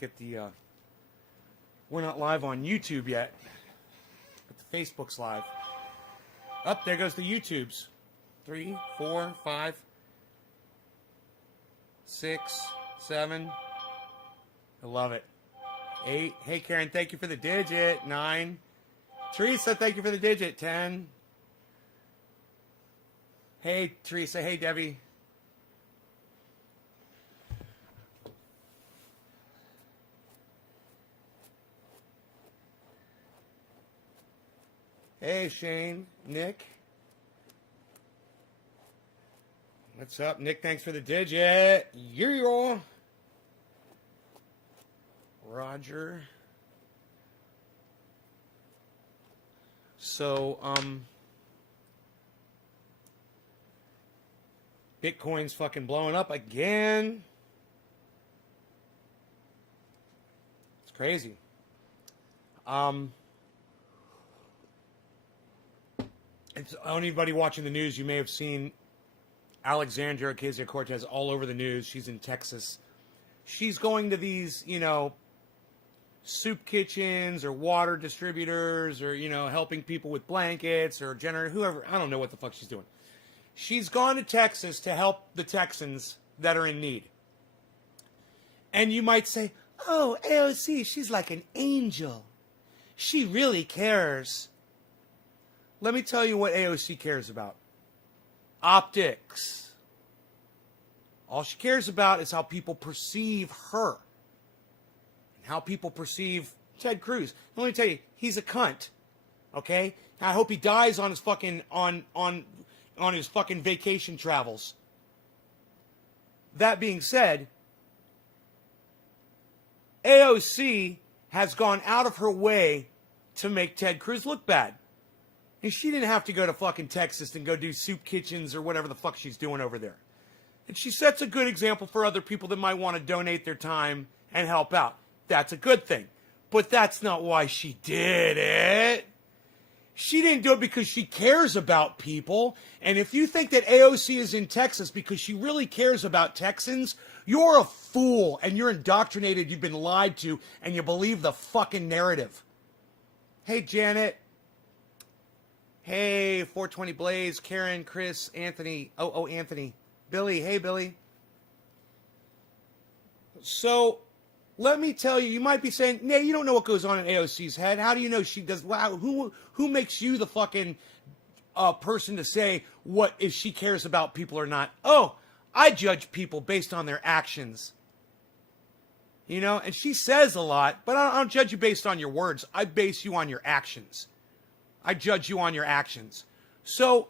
get the, we're not live on YouTube yet, but the Facebook's live. Up there goes the YouTubes. 3, 4, 5, 6, 7. I love it. 8. Hey, Karen, thank you for the digit. 9. Teresa, thank you for the digit. 10. Hey, Teresa. Hey, Debbie. Hey, Shane. Nick. What's up, Nick? Thanks for the digit. Yeah. Roger. So, Bitcoin's fucking blowing up again. It's crazy. Anybody watching the news, you may have seen Alexandria Ocasio-Cortez all over the news. She's in Texas. She's going to these, soup kitchens or water distributors or, helping people with blankets or whoever. I don't know what the fuck she's doing. She's gone to Texas to help the Texans that are in need. And you might say, oh, AOC, she's like an angel. She really cares. Let me tell you what AOC cares about. Optics. All she cares about is how people perceive her. And how people perceive Ted Cruz. Let me tell you, he's a cunt. Okay? I hope he dies on his fucking on his fucking vacation travels. That being said, AOC has gone out of her way to make Ted Cruz look bad. And she didn't have to go to fucking Texas and go do soup kitchens or whatever the fuck she's doing over there. And she sets a good example for other people that might want to donate their time and help out. That's a good thing. But that's not why she did it. She didn't do it because she cares about people. And if you think that AOC is in Texas because she really cares about Texans, you're a fool and you're indoctrinated, you've been lied to, and you believe the fucking narrative. Hey, Janet. Hey, 420 Blaze, Karen, Chris, Anthony. Oh, Anthony. Billy. Hey, Billy. So, let me tell you, you might be saying, nah, you don't know what goes on in AOC's head. How do you know she does? Wow, who makes you the fucking person to say what if she cares about people or not? Oh, I judge people based on their actions. And she says a lot, but I don't judge you based on your words. I base you on your actions. I judge you on your actions. So,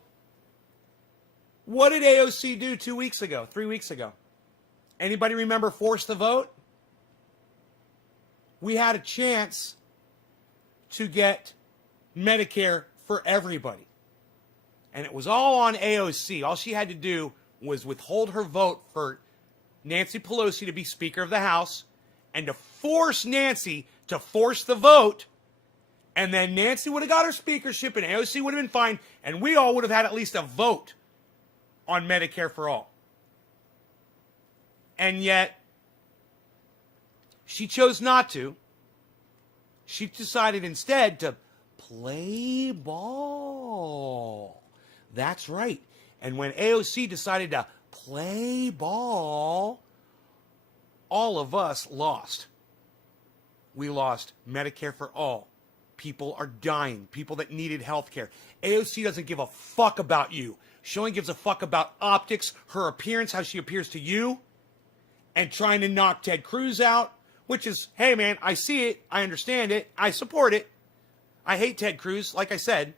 what did AOC do 2 weeks ago, 3 weeks ago? Anybody remember Force the Vote? We had a chance to get Medicare for everybody. And it was all on AOC. All she had to do was withhold her vote for Nancy Pelosi to be Speaker of the House and to force Nancy to force the vote. And then Nancy would have got her speakership and AOC would have been fine. And we all would have had at least a vote on Medicare for all. And yet, she chose not to. She decided instead to play ball. That's right. And when AOC decided to play ball, all of us lost. We lost Medicare for all. People are dying. People that needed health care. AOC doesn't give a fuck about you. She only gives a fuck about optics, her appearance, how she appears to you, and trying to knock Ted Cruz out, which is, hey man, I see it, I understand it, I support it. I hate Ted Cruz, like I said.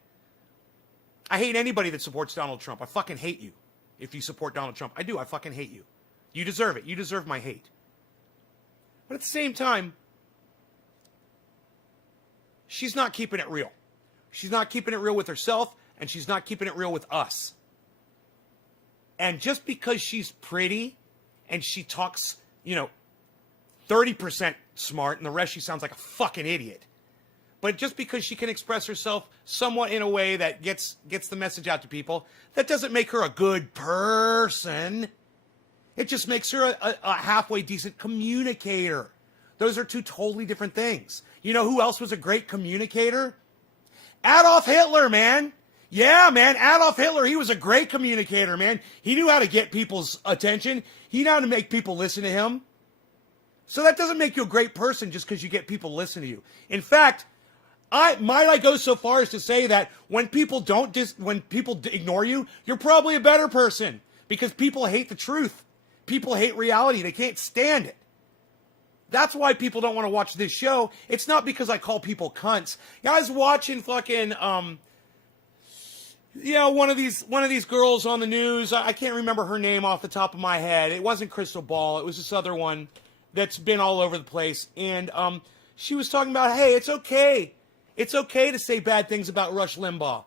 I hate anybody that supports Donald Trump. I fucking hate you if you support Donald Trump. I do, I fucking hate you. You deserve it. You deserve my hate. But at the same time, she's not keeping it real. She's not keeping it real with herself, and she's not keeping it real with us. And just because she's pretty and she talks, 30% smart and the rest she sounds like a fucking idiot. But just because she can express herself somewhat in a way that gets the message out to people, that doesn't make her a good person. It just makes her a halfway decent communicator. Those are two totally different things. You know who else was a great communicator? Adolf Hitler, man. Yeah, man, Adolf Hitler, he was a great communicator, man. He knew how to get people's attention. He knew how to make people listen to him. So that doesn't make you a great person just because you get people to listen to you. In fact, I go so far as to say that when people ignore you, you're probably a better person because people hate the truth. People hate reality. They can't stand it. That's why people don't want to watch this show. It's not because I call people cunts. I was watching fucking one of these girls on the news. I can't remember her name off the top of my head. It wasn't Crystal Ball. It was this other one that's been all over the place. And she was talking about, hey, it's okay. It's okay to say bad things about Rush Limbaugh.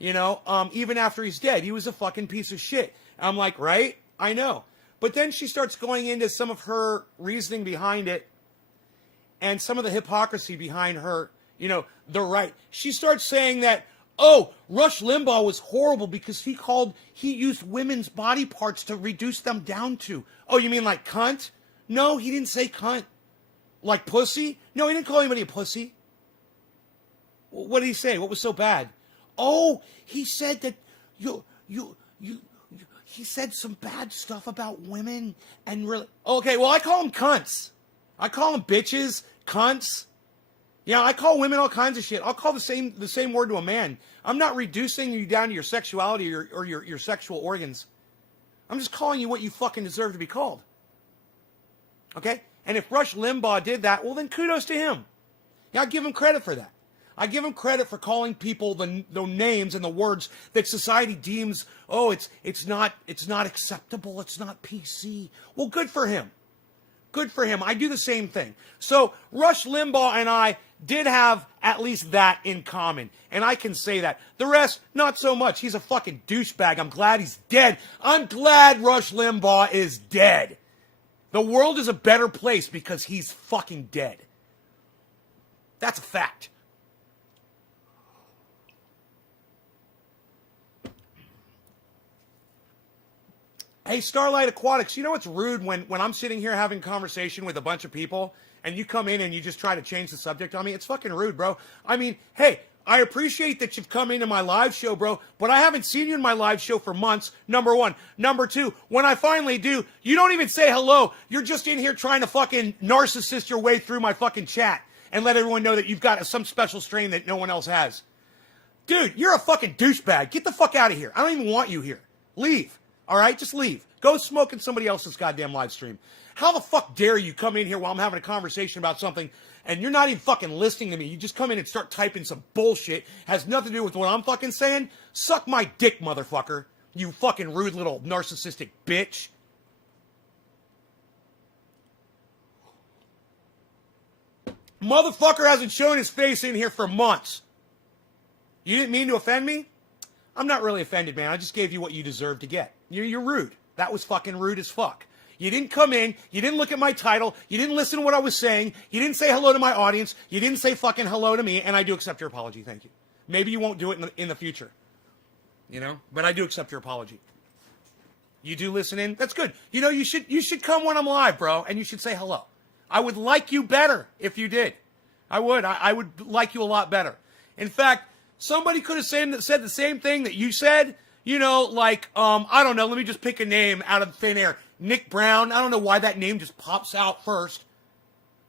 Even after he's dead. He was a fucking piece of shit. I'm like, right? I know. But then she starts going into some of her reasoning behind it and some of the hypocrisy behind her, the right. She starts saying that, oh, Rush Limbaugh was horrible because he used women's body parts to reduce them down to. Oh, you mean like cunt? No, he didn't say cunt. Like pussy? No, he didn't call anybody a pussy. What did he say? What was so bad? Oh, he said that he said some bad stuff about women and really. Okay, well, I call them cunts. I call them bitches, cunts. Yeah, I call women all kinds of shit. I'll call the same word to a man. I'm not reducing you down to your sexuality or your sexual organs. I'm just calling you what you fucking deserve to be called. Okay? And if Rush Limbaugh did that, well, then kudos to him. Yeah, I give him credit for that. I give him credit for calling people the names and the words that society deems, oh, it's not acceptable, it's not PC. Well, good for him. Good for him. I do the same thing. So Rush Limbaugh and I did have at least that in common. And I can say that. The rest, not so much. He's a fucking douchebag. I'm glad he's dead. I'm glad Rush Limbaugh is dead. The world is a better place because he's fucking dead. That's a fact. Hey, Starlight Aquatics, you know what's rude when I'm sitting here having a conversation with a bunch of people and you come in and you just try to change the subject on me? It's fucking rude, bro. I mean, hey, I appreciate that you've come into my live show, bro, but I haven't seen you in my live show for months, number one. Number two, when I finally do, you don't even say hello. You're just in here trying to fucking narcissist your way through my fucking chat and let everyone know that you've got some special strain that no one else has. Dude, you're a fucking douchebag. Get the fuck out of here. I don't even want you here. Leave. All right, just leave. Go smoke in somebody else's goddamn live stream. How the fuck dare you come in here while I'm having a conversation about something and you're not even fucking listening to me? You just come in and start typing some bullshit. Has nothing to do with what I'm fucking saying. Suck my dick, motherfucker. You fucking rude little narcissistic bitch. Motherfucker hasn't shown his face in here for months. You didn't mean to offend me? I'm not really offended, man. I just gave you what you deserve to get. You're rude. That was fucking rude as fuck. You didn't come in. You didn't look at my title. You didn't listen to what I was saying. You didn't say hello to my audience. You didn't say fucking hello to me, and I do accept your apology. Thank you. Maybe you won't do it in the future. But I do accept your apology. You do listen in? That's good. You should come when I'm live, bro, and you should say hello. I would like you better if you did. I would. I would like you a lot better. In fact, somebody could have said the same thing that you said. I don't know, let me just pick a name out of thin air. Nick Brown. I don't know why that name just pops out first.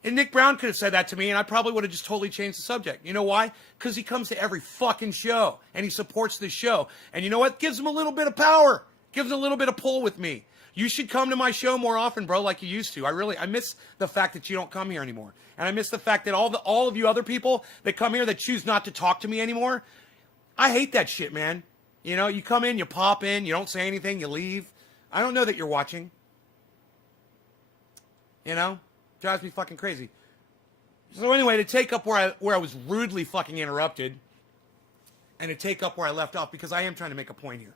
And Nick Brown could have said that to me, and I probably would have just totally changed the subject. You know why? Because he comes to every fucking show, and he supports this show. And you know what? Gives him a little bit of power. Gives him a little bit of pull with me. You should come to my show more often, bro, like you used to. I miss the fact that you don't come here anymore. And I miss the fact that all of you other people that come here that choose not to talk to me anymore, I hate that shit, man. You come in, you pop in, you don't say anything, you leave. I don't know that you're watching. Drives me fucking crazy. So anyway, to take up where I was rudely fucking interrupted, and to take up where I left off, because I am trying to make a point here.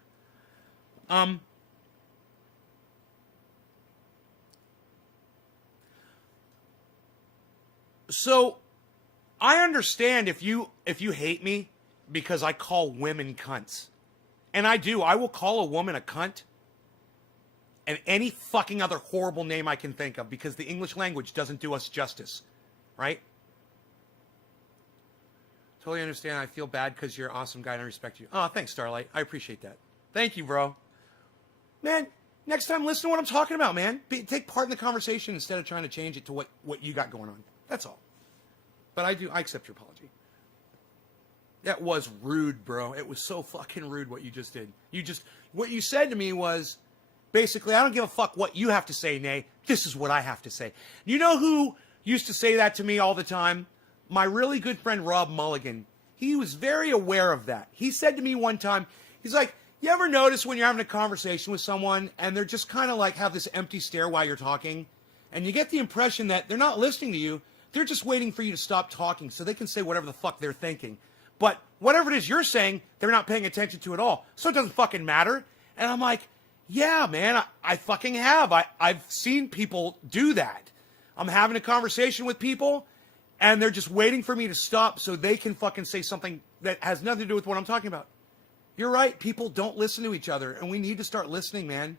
So I understand if you hate me because I call women cunts. And I do. I will call a woman a cunt and any fucking other horrible name I can think of, because the English language doesn't do us justice, right? Totally understand. I feel bad because you're an awesome guy and I respect you. Oh, thanks, Starlight. I appreciate that. Thank you, bro. Man, next time, listen to what I'm talking about, man. Take part in the conversation instead of trying to change it to what you got going on. That's all. But I accept your apology. That was rude, bro. It was so fucking rude what you just did. What you said to me was, basically, I don't give a fuck what you have to say, Nay. This is what I have to say. You know who used to say that to me all the time? My really good friend, Rob Mulligan. He was very aware of that. He said to me one time, he's like, you ever notice when you're having a conversation with someone and they're just kind of like have this empty stare while you're talking? And you get the impression that they're not listening to you. They're just waiting for you to stop talking so they can say whatever the fuck they're thinking. But whatever it is you're saying, they're not paying attention to at all. So it doesn't fucking matter. And I'm like, yeah, man, I fucking have. I've seen people do that. I'm having a conversation with people and they're just waiting for me to stop so they can fucking say something that has nothing to do with what I'm talking about. You're right. People don't listen to each other, and we need to start listening, man.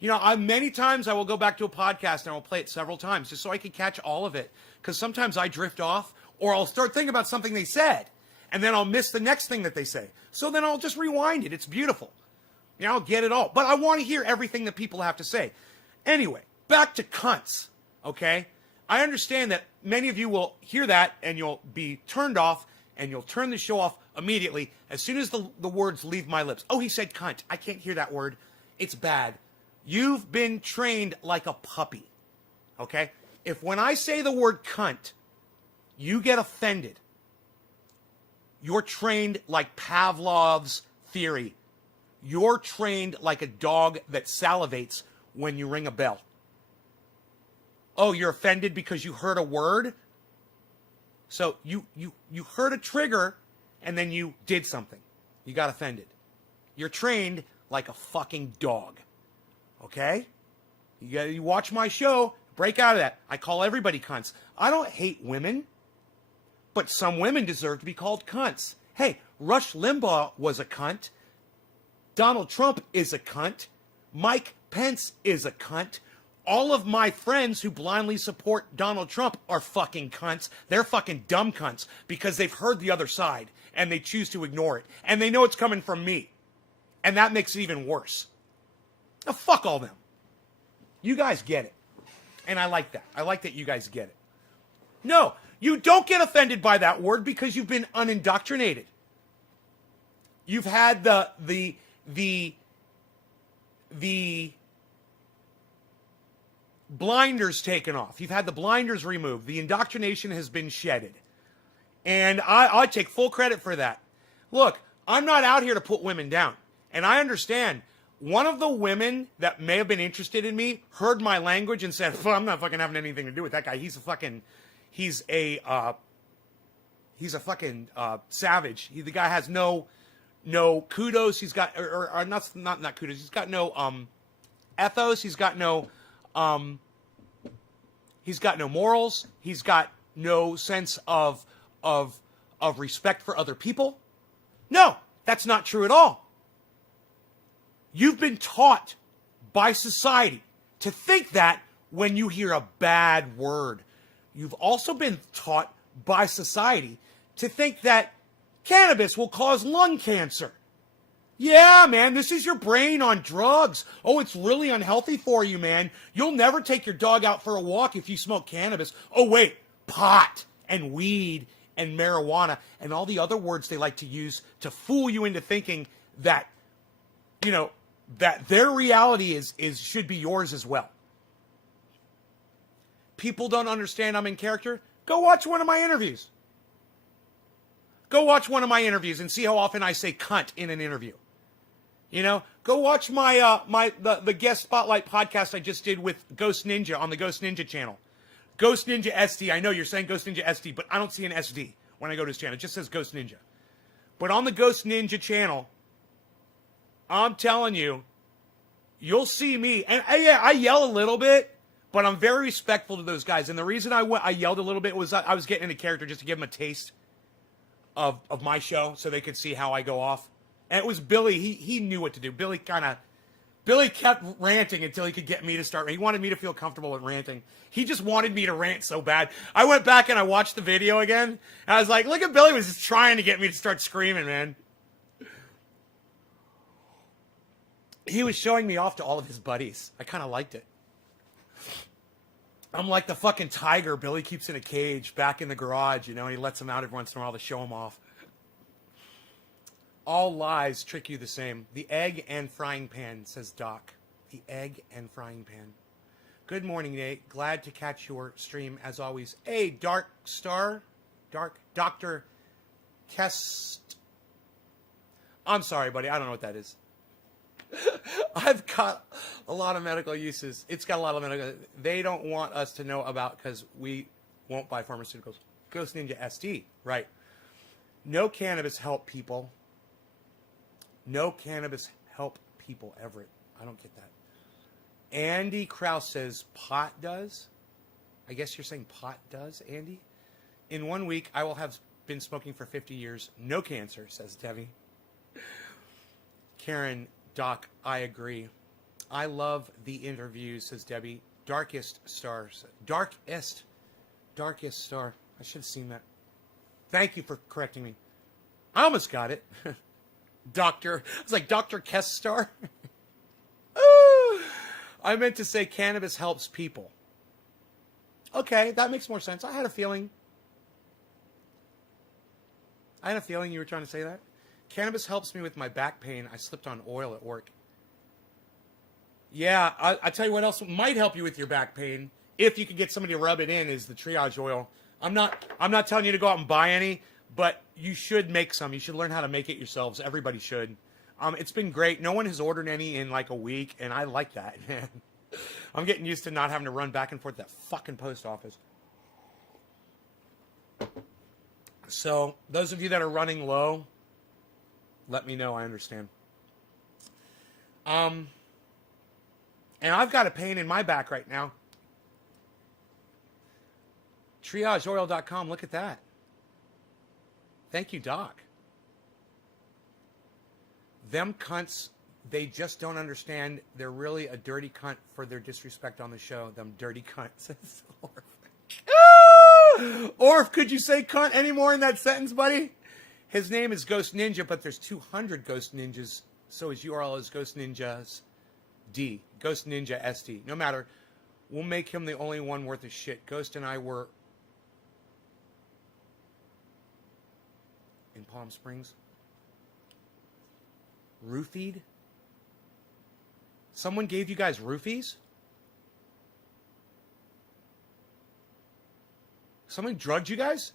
You know, many times I will go back to a podcast and I will play it several times just so I can catch all of it. Because sometimes I drift off, or I'll start thinking about something they said, and then I'll miss the next thing that they say. So then I'll just rewind it. It's beautiful. You know, I'll get it all. But I want to hear everything that people have to say. Anyway, back to cunts, okay? I understand that many of you will hear that and you'll be turned off and you'll turn the show off immediately as soon as the words leave my lips. Oh, he said cunt. I can't hear that word. It's bad. You've been trained like a puppy, okay? If when I say the word cunt, you get offended, you're trained like Pavlov's theory. You're trained like a dog that salivates when you ring a bell. Oh, you're offended because you heard a word? So you heard a trigger and then you did something. You got offended. You're trained like a fucking dog. Okay? You watch my show, break out of that. I call everybody cunts. I don't hate women, but some women deserve to be called cunts. Hey, Rush Limbaugh was a cunt. Donald Trump is a cunt. Mike Pence is a cunt. All of my friends who blindly support Donald Trump are fucking cunts. They're fucking dumb cunts because they've heard the other side and they choose to ignore it. And they know it's coming from me. And that makes it even worse. Now, fuck all them. You guys get it. And I like that. I like that you guys get it. No, you don't get offended by that word because you've been unindoctrinated. You've had the blinders taken off. You've had the blinders removed. The indoctrination has been shedded. And I take full credit for that. Look, I'm not out here to put women down. And I understand. One of the women that may have been interested in me heard my language and said, well, I'm not fucking having anything to do with that guy. He's a fucking savage. The guy has no kudos. He's got, or not kudos. He's got no ethos. He's got no morals. He's got no sense of respect for other people. No, that's not true at all. You've been taught by society to think that when you hear a bad word. You've also been taught by society to think that cannabis will cause lung cancer. Yeah, man, this is your brain on drugs. Oh, it's really unhealthy for you, man. You'll never take your dog out for a walk if you smoke cannabis. Oh, wait, pot and weed and marijuana and all the other words they like to use to fool you into thinking that, you know, that their reality should be yours as well. People don't understand I'm in character. Go watch one of my interviews. Go watch one of my interviews and see how often I say cunt in an interview. You know, go watch my the guest spotlight podcast I just did with Ghost Ninja on the Ghost Ninja channel. Ghost Ninja SD. I know you're saying Ghost Ninja SD, but I don't see an SD when I go to his channel. It just says Ghost Ninja. But on the Ghost Ninja channel, I'm telling you, you'll see me. And I yell a little bit, but I'm very respectful to those guys. And the reason I yelled a little bit was I was getting into character just to give them a taste of my show so they could see how I go off. And it was Billy. He knew what to do. Billy kind of Billy kept ranting until he could get me to start. He wanted me to feel comfortable with ranting. He just wanted me to rant so bad. I went back and I watched the video again. And I was like, look at Billy was just trying to get me to start screaming, man. He was showing me off to all of his buddies. I kind of liked it. I'm like the fucking tiger Billy keeps in a cage back in the garage, you know, and he lets them out every once in a while to show him off. All lies trick you the same. The egg and frying pan, says Doc. The egg and frying pan. Good morning, Nate. Glad to catch your stream as always. Hey, Dark Star. Dr. Kest. I'm sorry, buddy. I don't know what that is. I've got a lot of medical uses. It's got a lot of medical. They don't want us to know about because we won't buy pharmaceuticals. Ghost Ninja SD. Right. No cannabis help people. No cannabis help people, Everett. I don't get that. Andy Krause says pot does. I guess you're saying pot does, Andy? In 1 week, I will have been smoking for 50 years. No cancer, says Debbie. Karen, Doc, I agree. I love the interviews, says Debbie. Darkest stars. Darkest star. I should have seen that. Thank you for correcting me. I almost got it. Doctor. I was like, Dr. Kestar? I meant to say cannabis helps people. Okay, that makes more sense. I had a feeling you were trying to say that. Cannabis helps me with my back pain. I slipped on oil at work. Yeah, I tell you what else might help you with your back pain, if you could get somebody to rub it in, is the triage oil. I'm not telling you to go out and buy any, but you should make some. You should learn how to make it yourselves. Everybody should. It's been great. No one has ordered any in like a week, and I like that, man. I'm getting used to not having to run back and forth to that fucking post office. So, those of you that are running low, let me know. I understand. And I've got a pain in my back right now. TriageOil.com. Look at that. Thank you, Doc. Them cunts, they just don't understand. They're really a dirty cunt for their disrespect on the show. Them dirty cunts. Orf, could you say cunt anymore in that sentence, buddy? His name is Ghost Ninja, but there's 200 Ghost Ninjas. So his URL is Ghost Ninjas D. Ghost Ninja SD. No matter. We'll make him the only one worth of shit. Ghost and I were in Palm Springs. Roofied? Someone gave you guys roofies? Someone drugged you guys?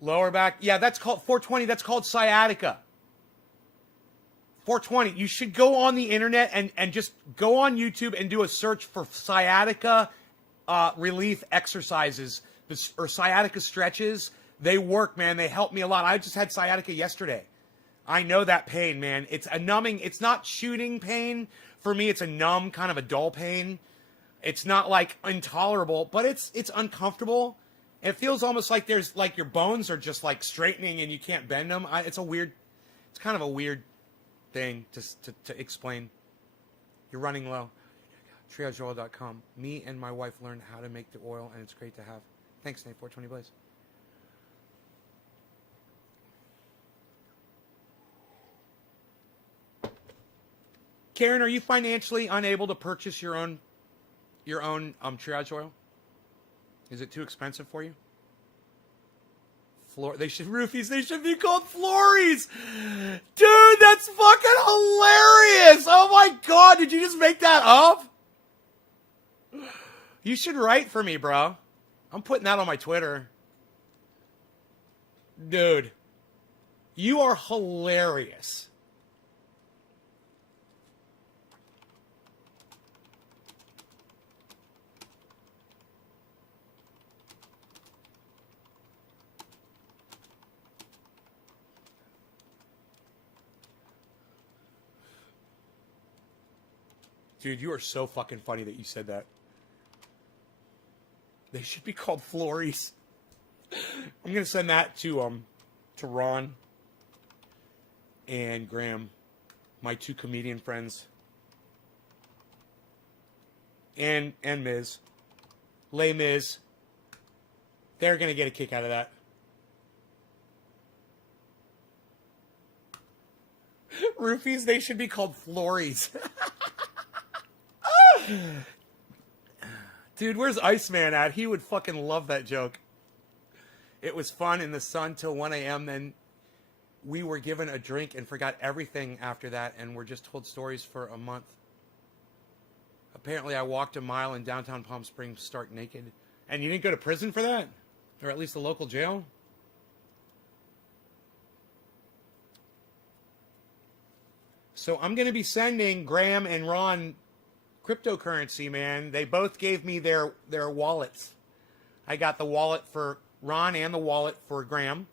Lower back. Yeah, that's called 420. That's called sciatica. 420. You should go on the internet and just go on YouTube and do a search for sciatica relief exercises or sciatica stretches. They work, man. They help me a lot. I just had sciatica yesterday. I know that pain, man. It's a numbing. It's not shooting pain. For me, it's a numb, kind of a dull pain. It's not like intolerable, but it's uncomfortable. It feels almost like there's like your bones are just like straightening and you can't bend them. It's kind of a weird thing to explain. You're running low. TriageOil.com. Me and my wife learned how to make the oil, and it's great to have. Thanks, Nate. 420 Blaze. Karen, are you financially unable to purchase your own triage oil? Is it too expensive for you? They should roofies. They should be called Flories. Dude, that's fucking hilarious. Oh my God. Did you just make that up? You should write for me, bro. I'm putting that on my Twitter. Dude, you are hilarious. Dude, you are so fucking funny that you said that. They should be called Flories. I'm gonna send that to Ron and Graham, my two comedian friends, and Miz, Les Miz. They're gonna get a kick out of that. Roofies, they should be called Flories. Dude, where's Iceman at? He would fucking love that joke. It was fun in the sun till 1 a.m. Then we were given a drink and forgot everything after that, and were just told stories for a month. Apparently, I walked a mile in downtown Palm Springs stark naked. And you didn't go to prison for that? Or at least the local jail? So I'm going to be sending Graham and Ron cryptocurrency, man. They both gave me their wallets. I got the wallet for Ron and the wallet for Graham.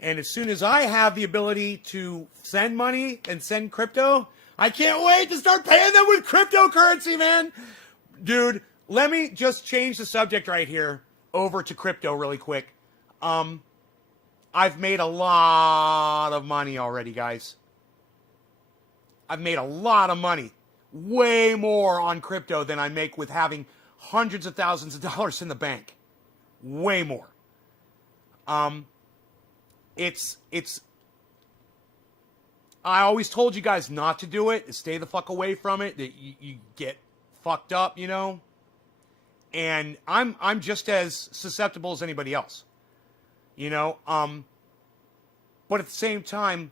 And as soon as I have the ability to send money and send crypto, I can't wait to start paying them with cryptocurrency, man. Dude, let me just change the subject right here over to crypto really quick. I've made a lot of money already, guys. I've made a lot of money. Way more on crypto than I make with having hundreds of thousands of dollars in the bank. Way more. It's I always told you guys not to do it, to stay the fuck away from it, that you get fucked up, you know? And I'm just as susceptible as anybody else. You know? But at the same time,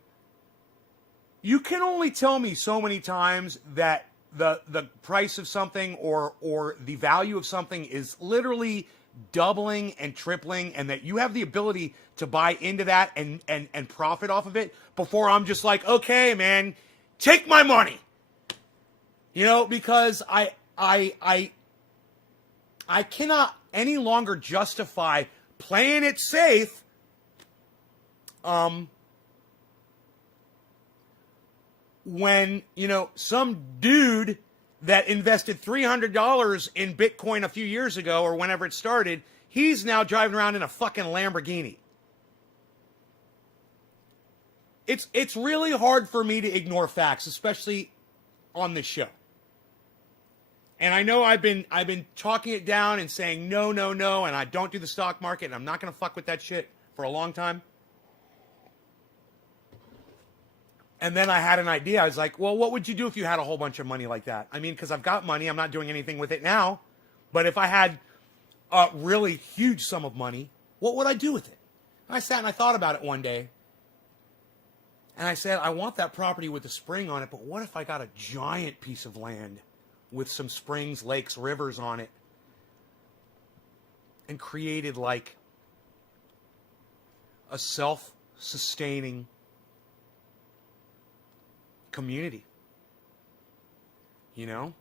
you can only tell me so many times that the price of something or the value of something is literally doubling and tripling, and that you have the ability to buy into that and profit off of it before I'm just like, okay, man, take my money. You know, because I cannot any longer justify playing it safe when, you know, some dude that invested $300 in Bitcoin a few years ago or whenever it started, he's now driving around in a fucking Lamborghini. It's really hard for me to ignore facts, especially on this show. And I know I've been talking it down and saying no, and I don't do the stock market, and I'm not going to fuck with that shit for a long time. And then I had an idea. I was like, well, what would you do if you had a whole bunch of money like that? I mean, because I've got money. I'm not doing anything with it now. But if I had a really huge sum of money, what would I do with it? I sat and I thought about it one day. And I said, I want that property with a spring on it, but what if I got a giant piece of land with some springs, lakes, rivers on it, and created like a self-sustaining community, you know?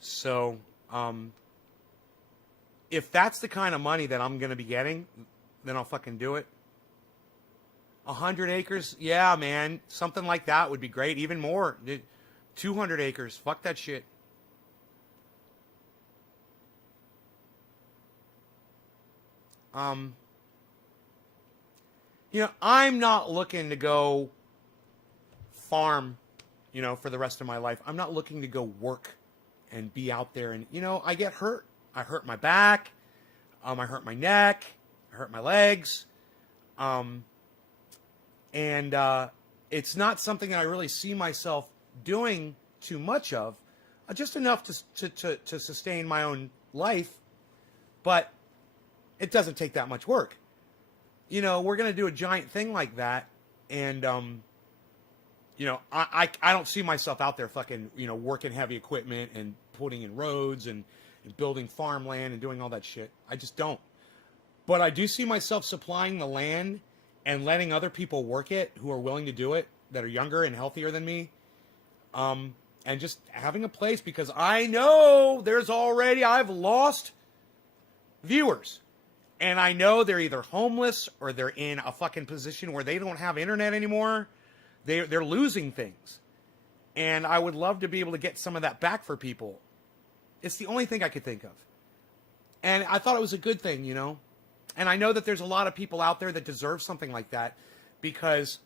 So, if that's the kind of money that I'm going to be getting, then I'll fucking do it. 100 acres? Yeah, man. Something like that would be great. Even more. 200 acres. Fuck that shit. You know, I'm not looking to go farm, you know, for the rest of my life. I'm not looking to go work and be out there. And, you know, I get hurt. I hurt my back. I hurt my neck. I hurt my legs. And it's not something that I really see myself doing too much of. Just enough to sustain my own life. But it doesn't take that much work. You know, we're going to do a giant thing like that. And, you know, I don't see myself out there fucking, you know, working heavy equipment and putting in roads and building farmland and doing all that shit. I just don't. But I do see myself supplying the land and letting other people work it who are willing to do it, that are younger and healthier than me. And just having a place, because I know I've lost viewers. And I know they're either homeless or they're in a fucking position where they don't have internet anymore. They're losing things. And I would love to be able to get some of that back for people. It's the only thing I could think of. And I thought it was a good thing, And I know that there's a lot of people out there that deserve something like that because,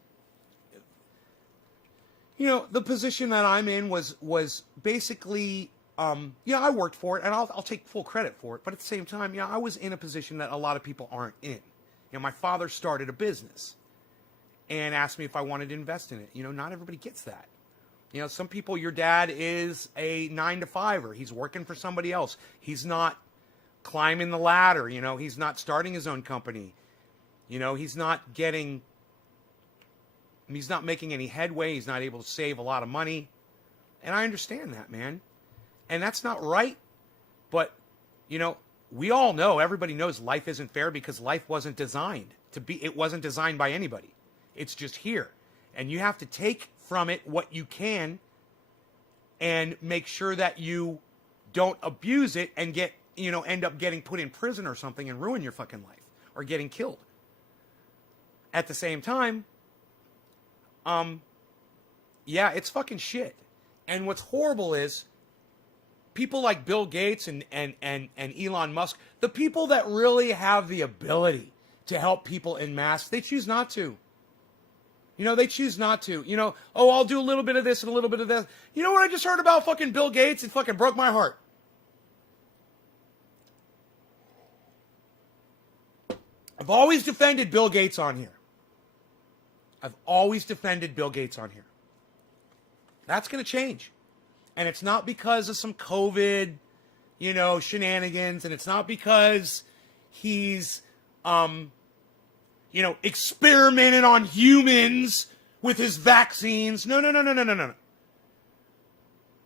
the position that I'm in was basically, I worked for it and I'll take full credit for it. But at the same time, I was in a position that a lot of people aren't in. My father started a business and asked me if I wanted to invest in it. Not everybody gets that. Some people, your dad is a 9-to-5er. He's working for somebody else. He's not climbing the ladder. He's not starting his own company. He's not making any headway. He's not able to save a lot of money. And I understand that, man. And that's not right. But, we all know, everybody knows life isn't fair because life wasn't designed to be, it wasn't designed by anybody. It's just here. And you have to take from it what you can and make sure that you don't abuse it and end up getting put in prison or something and ruin your fucking life or getting killed. At the same time, it's fucking shit. And what's horrible is people like Bill Gates and Elon Musk, the people that really have the ability to help people en masse, they choose not to. They choose not to. I'll do a little bit of this and a little bit of that. You know what I just heard about fucking Bill Gates? It fucking broke my heart. I've always defended Bill Gates on here. That's going to change. And it's not because of some COVID, shenanigans. And it's not because he's, experimented on humans with his vaccines. No.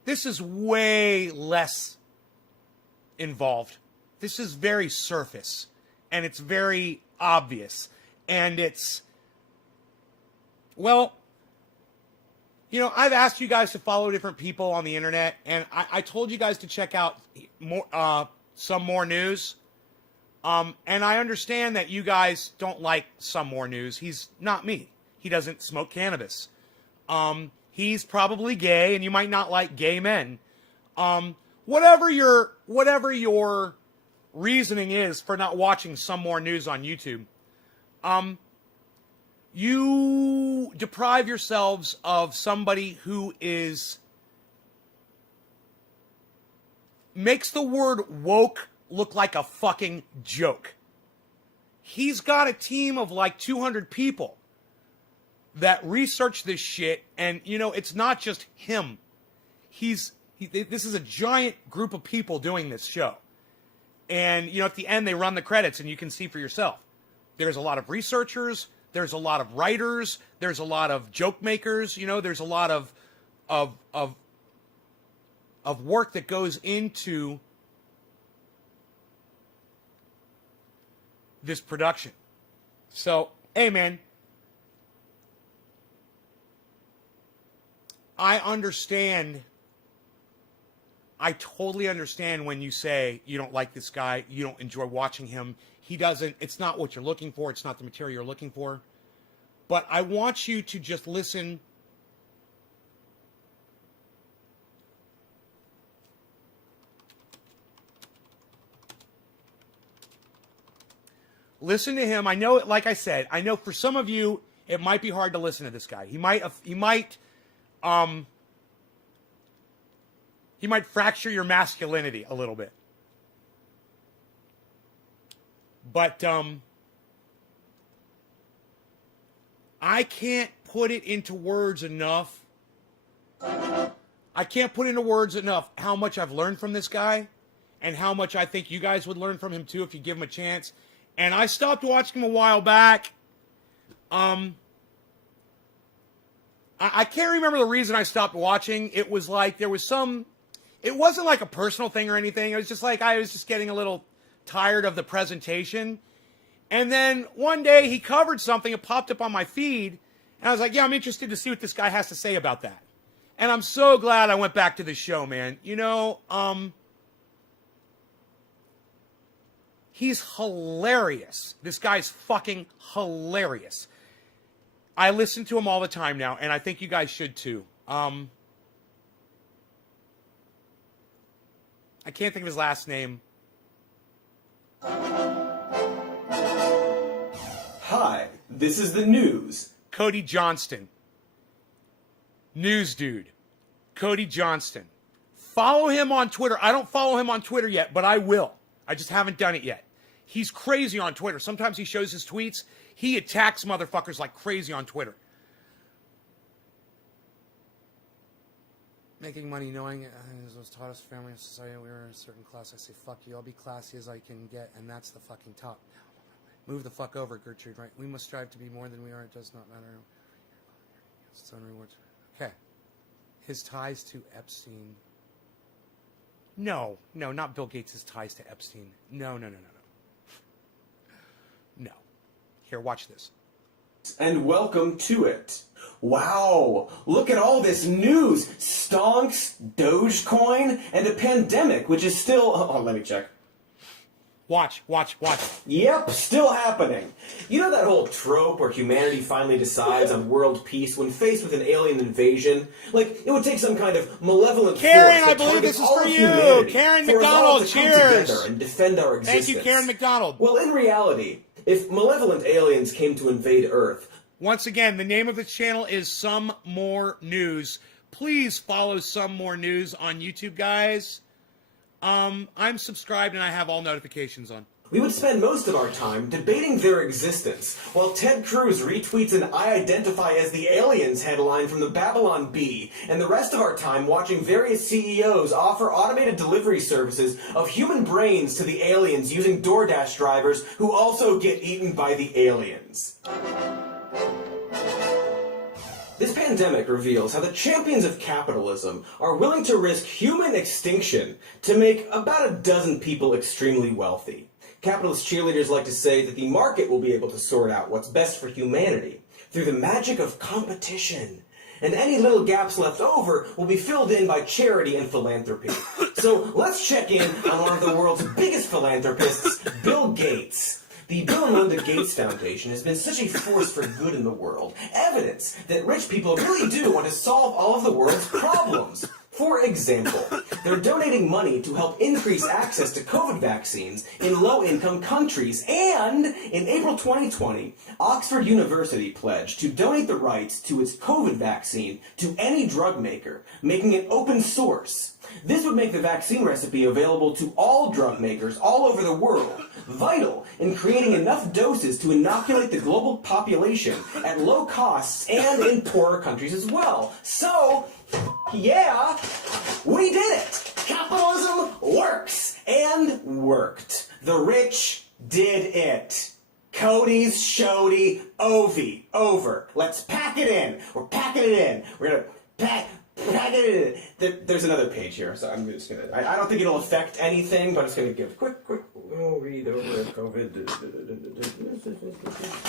This is way less involved. This is very surface. And it's very obvious. And it's, I've asked you guys to follow different people on the internet. And I told you guys to check out some more news. And I understand that you guys don't like some more news. He's not me. He doesn't smoke cannabis. He's probably gay, and you might not like gay men. Whatever your reasoning is for not watching some more news on YouTube, you deprive yourselves of somebody who makes the word woke look like a fucking joke. He's got a team of like 200 people that research this shit, and it's not just him. This is a giant group of people doing this show. And at the end they run the credits and you can see for yourself. There's a lot of researchers, there's a lot of writers, there's a lot of joke makers, there's a lot of work that goes into this production. So, hey man, I totally understand when you say you don't like this guy, you don't enjoy watching him. It's not what you're looking for, it's not the material you're looking for. But I want you to just listen. Listen to him. I know, like I said, I know for some of you, it might be hard to listen to this guy. He might fracture your masculinity a little bit. But I can't put it into words enough. How much I've learned from this guy and how much I think you guys would learn from him too if you give him a chance. And I stopped watching him a while back. I can't remember the reason I stopped watching. It was like it wasn't like a personal thing or anything. It was just like I was just getting a little tired of the presentation. And then one day he covered something, it popped up on my feed, and I was like, yeah, I'm interested to see what this guy has to say about that. And I'm so glad I went back to the show, man. He's hilarious. This guy's fucking hilarious. I listen to him all the time now, and I think you guys should too. I can't think of his last name. Hi, this is the news. Cody Johnston. News dude. Cody Johnston. Follow him on Twitter. I don't follow him on Twitter yet, but I will. I just haven't done it yet. He's crazy on Twitter. Sometimes he shows his tweets. He attacks motherfuckers like crazy on Twitter. Making money knowing it was taught us family and society. We were in a certain class. I say, fuck you. I'll be classy as I can get, and that's the fucking top. Move the fuck over, Gertrude, right? We must strive to be more than we are. It does not matter. It's own rewards. Okay. His ties to Epstein. No, not Bill Gates' ties to Epstein. No. No. Here, watch this. And welcome to it. Wow, look at all this news. Stonks, Dogecoin, and a pandemic, which is still... Oh, let me check. Watch. Yep, still happening. You know that whole trope where humanity finally decides on world peace when faced with an alien invasion? Like, it would take some kind of malevolent Karen, force I believe this is for you. Karen for us all McDonald, to come cheers. together and defend our existence. Thank you, Karen McDonald. Well, in reality, if malevolent aliens came to invade Earth... Once again, the name of this channel is Some More News. Please follow Some More News on YouTube, guys. I'm subscribed and I have all notifications on. We would spend most of our time debating their existence, while Ted Cruz retweets an "I identify as the aliens" headline from the Babylon Bee, and the rest of our time watching various CEOs offer automated delivery services of human brains to the aliens using DoorDash drivers who also get eaten by the aliens. This pandemic reveals how the champions of capitalism are willing to risk human extinction to make about a dozen people extremely wealthy. Capitalist cheerleaders like to say that the market will be able to sort out what's best for humanity through the magic of competition. And any little gaps left over will be filled in by charity and philanthropy. So let's check in on one of the world's biggest philanthropists, Bill Gates. The Bill and Melinda Gates Foundation has been such a force for good in the world, evidence that rich people really do want to solve all of the world's problems. For example, they're donating money to help increase access to COVID vaccines in low-income countries, and in April 2020, Oxford University pledged to donate the rights to its COVID vaccine to any drug maker, making it open source. This would make the vaccine recipe available to all drug makers all over the world, vital in creating enough doses to inoculate the global population at low costs and in poorer countries as well. So, yeah, we did it! Capitalism works! And worked. The rich did it. Cody's Shody Ovi. Over. Let's pack it in. We're packing it in. We're gonna pack it in. There's another page here, so I'm just gonna... I don't think it'll affect anything, but I'm just gonna give a quick read over COVID.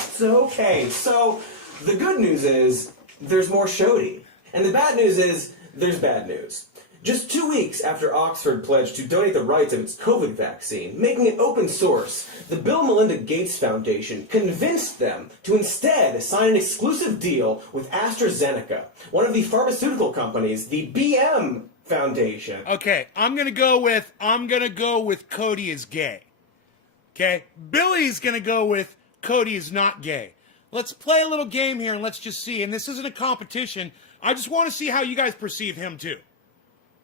So the good news is there's more Shody. And the bad news is there's bad news. Just 2 weeks after Oxford pledged to donate the rights of its COVID vaccine, making it open source, the Bill and Melinda Gates Foundation convinced them to instead sign an exclusive deal with AstraZeneca, one of the pharmaceutical companies, the BM Foundation. Okay, I'm gonna go with Cody is gay. Okay, Billy's gonna go with Cody is not gay. Let's play a little game here and let's just see. And this isn't a competition. I just want to see how you guys perceive him too.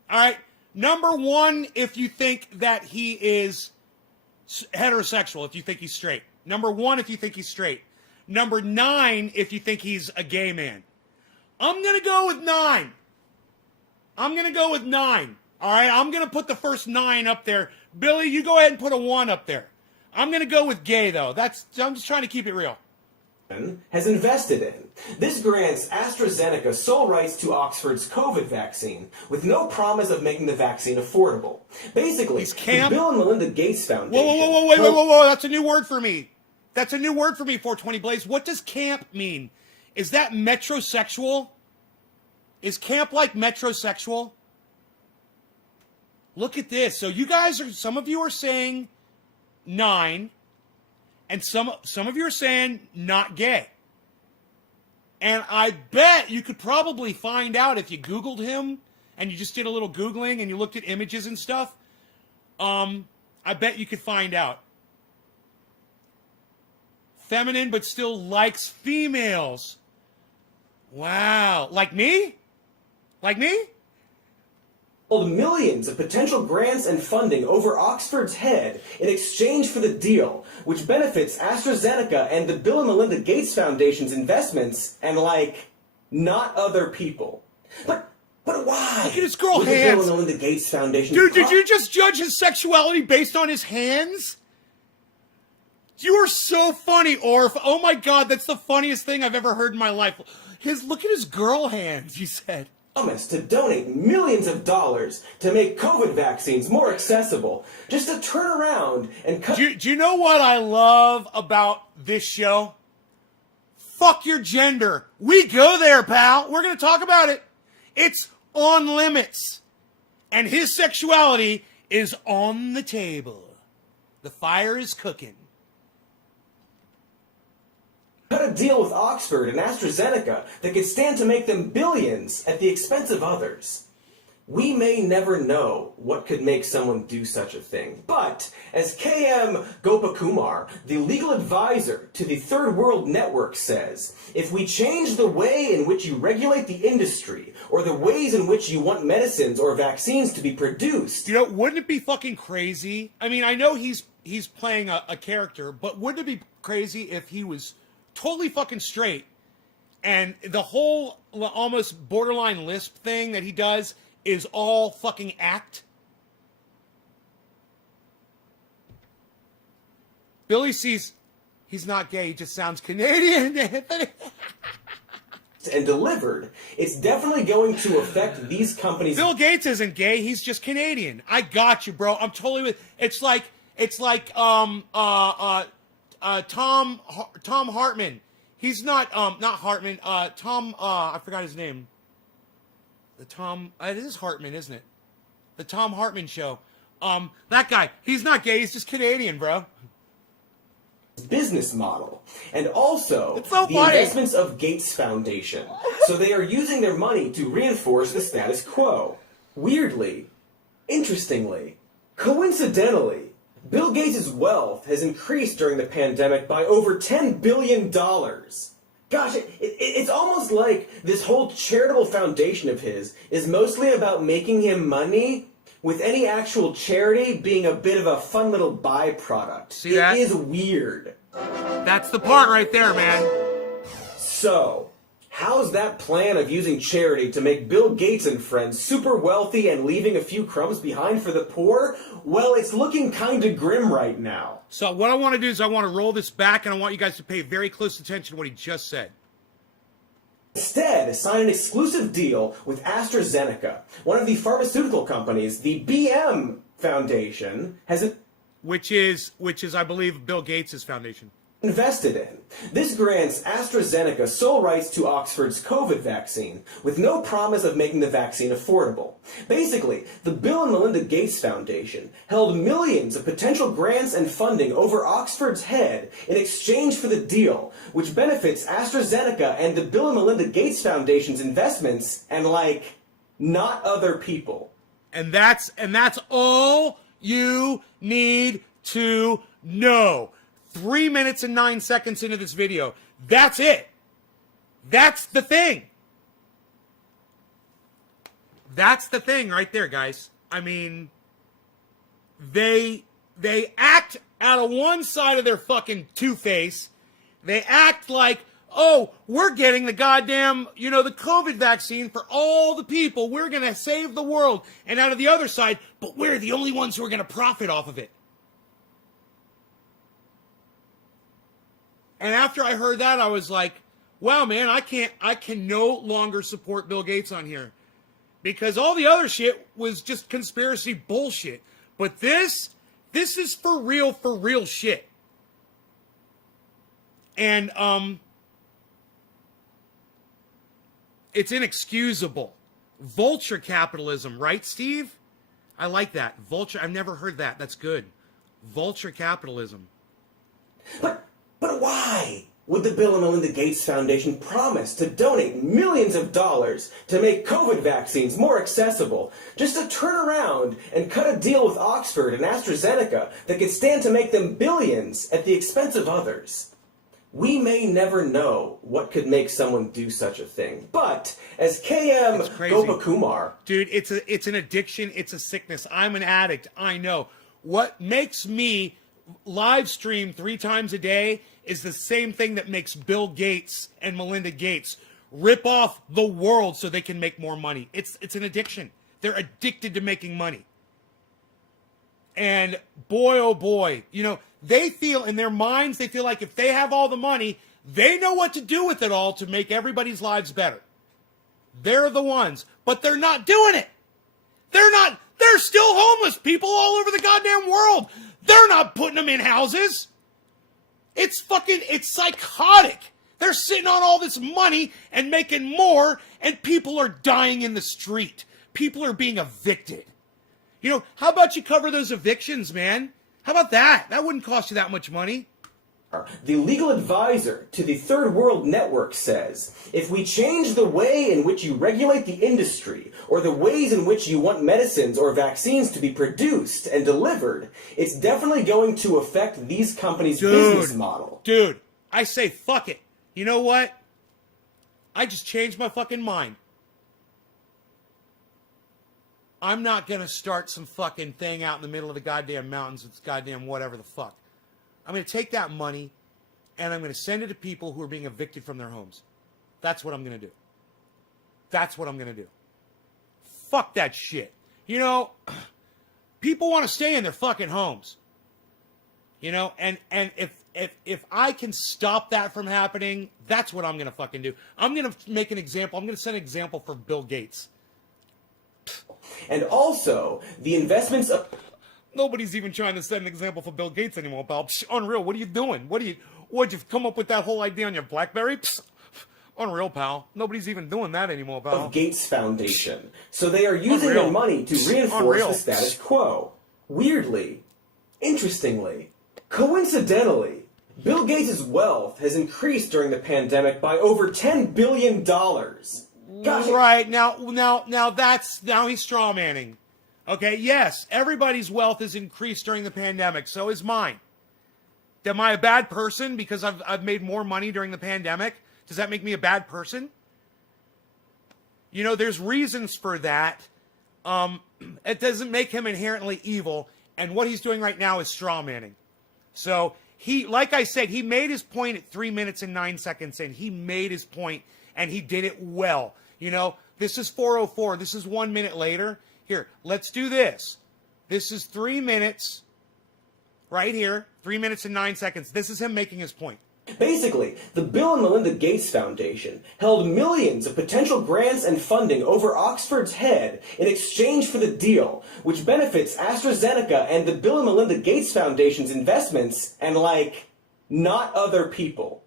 All right. Number one, if you think that he is heterosexual, if you think he's straight. Number one, if you think he's straight. Number 9, if you think he's a gay man. I'm going to go with 9. I'm going to go with 9. All right. I'm going to put the first 9 up there. Billy, you go ahead and put a 1 up there. I'm going to go with gay, though. I'm just trying to keep it real. Has invested in. This grants AstraZeneca sole rights to Oxford's COVID vaccine, with no promise of making the vaccine affordable. Basically, the Bill and Melinda Gates Foundation... Whoa, that's a new word for me. That's a new word for me, 420 Blaze. What does camp mean? Is that metrosexual? Is camp like metrosexual? Look at this. So you guys some of you are saying 9... And some of you are saying not gay. And I bet you could probably find out if you Googled him and you just did a little Googling and you looked at images and stuff. I bet you could find out. Feminine, but still likes females. Wow. Like me? Like me? Millions of potential grants and funding over Oxford's head in exchange for the deal, which benefits AstraZeneca and the Bill and Melinda Gates Foundation's investments and, like, not other people. But why? Look at his girl Would hands. The Bill and Melinda Gates Foundation. Dude, did you just judge his sexuality based on his hands? You are so funny, Orf. Oh my God, that's the funniest thing I've ever heard in my life. Look at his girl hands, you said. Promised to donate millions of dollars to make COVID vaccines more accessible, just to turn around and cut. Do you know what I love about this show? Fuck your gender. We go there, pal. We're going to talk about it. It's on limits. And his sexuality is on the table. The fire is cooking. Cut a deal with Oxford and AstraZeneca that could stand to make them billions at the expense of others. We may never know what could make someone do such a thing, but as KM Gopakumar, the legal advisor to the Third World Network, says, if we change the way in which you regulate the industry or the ways in which you want medicines or vaccines to be produced... You know, wouldn't it be fucking crazy? I mean, I know he's playing a character, but wouldn't it be crazy if he was totally fucking straight and the whole almost borderline lisp thing that he does is all fucking act? Billy sees he's not gay, he just sounds Canadian. and delivered, it's definitely going to affect these companies. Bill Gates isn't gay, he's just Canadian. I got you, bro. I'm totally with. It's like Tom Hartman. He's not Hartman. Tom. I forgot his name. It is Hartman, isn't it? The Tom Hartman Show. That guy. He's not gay. He's just Canadian, bro. Business model, and also it's so the funny. Investments of Gates Foundation. So they are using their money to reinforce the status quo. Weirdly, interestingly, coincidentally, Bill Gates' wealth has increased during the pandemic by over $10 billion. Gosh, it's almost like this whole charitable foundation of his is mostly about making him money, with any actual charity being a bit of a fun little byproduct. See that? It is weird. That's the part right there, man. So, how's that plan of using charity to make Bill Gates and friends super wealthy and leaving a few crumbs behind for the poor? Well, it's looking kind of grim right now. So what I want to do is I want to roll this back, and I want you guys to pay very close attention to what he just said. Instead, sign an exclusive deal with AstraZeneca, one of the pharmaceutical companies the BM Foundation has which is I believe Bill Gates' foundation. Invested in. This grants AstraZeneca sole rights to Oxford's COVID vaccine, with no promise of making the vaccine affordable. Basically, the Bill and Melinda Gates Foundation held millions of potential grants and funding over Oxford's head in exchange for the deal, which benefits AstraZeneca and the Bill and Melinda Gates Foundation's investments and, like, not other people. And that's all you need to know. 3 minutes and 9 seconds into this video. That's it. That's the thing. That's the thing right there, guys. I mean, they act out of one side of their fucking two-face. They act like, oh, we're getting the goddamn, the COVID vaccine for all the people. We're going to save the world. And out of the other side, but we're the only ones who are going to profit off of it. And after I heard that, I was like, wow, man, I can no longer support Bill Gates on here. Because all the other shit was just conspiracy bullshit. But this is for real shit. And, it's inexcusable. Vulture capitalism, right, Steve? I like that. Vulture, I've never heard that. That's good. Vulture capitalism. But why? Would the Bill and Melinda Gates Foundation promise to donate millions of dollars to make COVID vaccines more accessible, just to turn around and cut a deal with Oxford and AstraZeneca that could stand to make them billions at the expense of others? We may never know what could make someone do such a thing, but as KM Gopakumar... Dude, it's an addiction, it's a sickness. I'm an addict, I know. What makes me live stream 3 times a day is the same thing that makes Bill Gates and Melinda Gates rip off the world so they can make more money. It's an addiction. They're addicted to making money. And boy, oh boy, you know, they feel in their minds, they feel like if they have all the money, they know what to do with it all to make everybody's lives better. They're the ones, but they're not doing it. They're still homeless people all over the goddamn world. They're not putting them in houses. It's psychotic. They're sitting on all this money and making more, and people are dying in the street. People are being evicted. You know, how about you cover those evictions, man? How about that? That wouldn't cost you that much money. The legal advisor to the Third World Network says, if we change the way in which you regulate the industry, or the ways in which you want medicines or vaccines to be produced and delivered, it's definitely going to affect these companies' business model. Dude, I say fuck it. You know what? I just changed my fucking mind. I'm not going to start some fucking thing out in the middle of the goddamn mountains with goddamn whatever the fuck. I'm going to take that money and I'm going to send it to people who are being evicted from their homes. That's what I'm going to do. That's what I'm going to do. Fuck that shit. You know, people want to stay in their fucking homes. You know, and if I can stop that from happening, that's what I'm going to fucking do. I'm going to make an example. I'm going to set an example for Bill Gates. And also, the investments of... Nobody's even trying to set an example for Bill Gates anymore, pal. Psh, unreal. What are you doing? What'd you come up with that whole idea on your BlackBerry? Psh, unreal, pal. Nobody's even doing that anymore, pal. Of Gates Foundation. So they are using their money to reinforce the status quo. Weirdly, interestingly, coincidentally, Bill Gates' wealth has increased during the pandemic by over $10 billion. Gosh, right, now he's straw manning. Okay, yes, everybody's wealth has increased during the pandemic, so is mine. Am I a bad person because I've made more money during the pandemic? Does that make me a bad person? You know, there's reasons for that. It doesn't make him inherently evil, and what he's doing right now is straw manning. So, like I said, he made his point at 3 minutes and 9 seconds in. He made his point, and he did it well. You know, this is 4:04. This is 1 minute later. Here, let's do this. This is 3 minutes, right here, 3 minutes and 9 seconds. This is him making his point. Basically, the Bill and Melinda Gates Foundation held millions of potential grants and funding over Oxford's head in exchange for the deal, which benefits AstraZeneca and the Bill and Melinda Gates Foundation's investments and, like, not other people.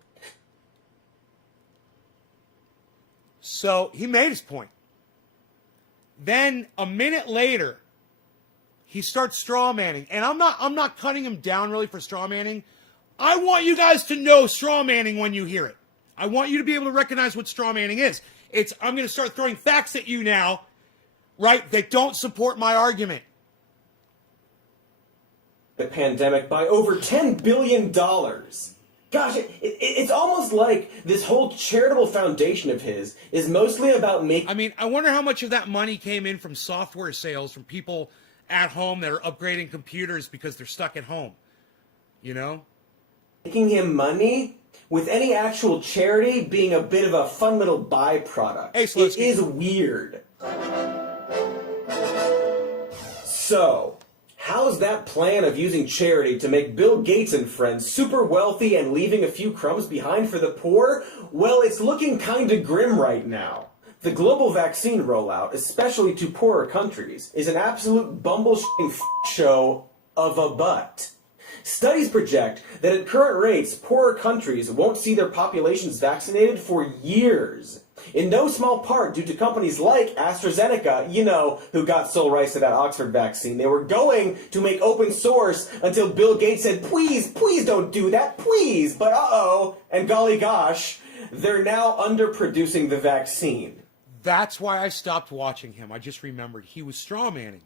So, he made his point. Then a minute later, he starts straw manning, and I'm not cutting him down really for straw manning. I want you guys to know straw manning when you hear it. I want you to be able to recognize what straw manning is. I'm going to start throwing facts at you now, right, that don't support my argument. The pandemic by over $10 billion. Gosh, it's almost like this whole charitable foundation of his is mostly about making... I mean, I wonder how much of that money came in from software sales, from people at home that are upgrading computers because they're stuck at home. You know? Making him money, with any actual charity being a bit of a fun little byproduct. Hey, it is weird. So... how's that plan of using charity to make Bill Gates and friends super wealthy and leaving a few crumbs behind for the poor? Well, it's looking kinda grim right now. The global vaccine rollout, especially to poorer countries, is an absolute bumble show of a butt. Studies project that at current rates, poorer countries won't see their populations vaccinated for years. In no small part due to companies like AstraZeneca, you know, who got sole rights to that Oxford vaccine. They were going to make open source until Bill Gates said, please, please don't do that, please. But uh-oh, and golly gosh, they're now underproducing the vaccine. That's why I stopped watching him. I just remembered he was strawmanning.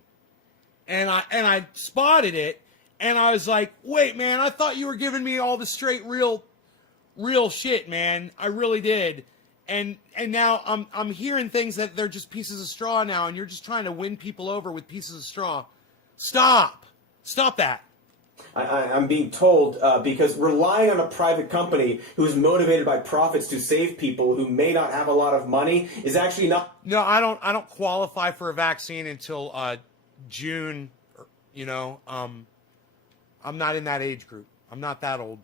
And I spotted it, and I was like, wait, man, I thought you were giving me all the straight, real shit, man. I really did. And now I'm hearing things that they're just pieces of straw now, and you're just trying to win people over with pieces of straw. Stop that. I'm being told because relying on a private company who is motivated by profits to save people who may not have a lot of money is actually not. No, I don't qualify for a vaccine until June. You know, I'm not in that age group. I'm not that old.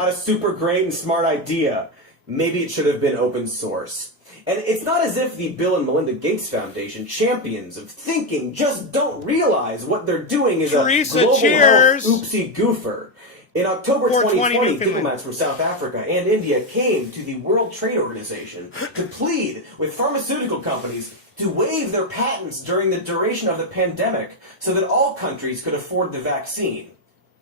Not a super great and smart idea. Maybe it should have been open source. And it's not as if the Bill and Melinda Gates Foundation, champions of thinking, just don't realize what they're doing is Teresa, a global cheers. health oopsie goofer. In October 2020, diplomats from South Africa and India came to the World Trade Organization to plead with pharmaceutical companies to waive their patents during the duration of the pandemic so that all countries could afford the vaccine.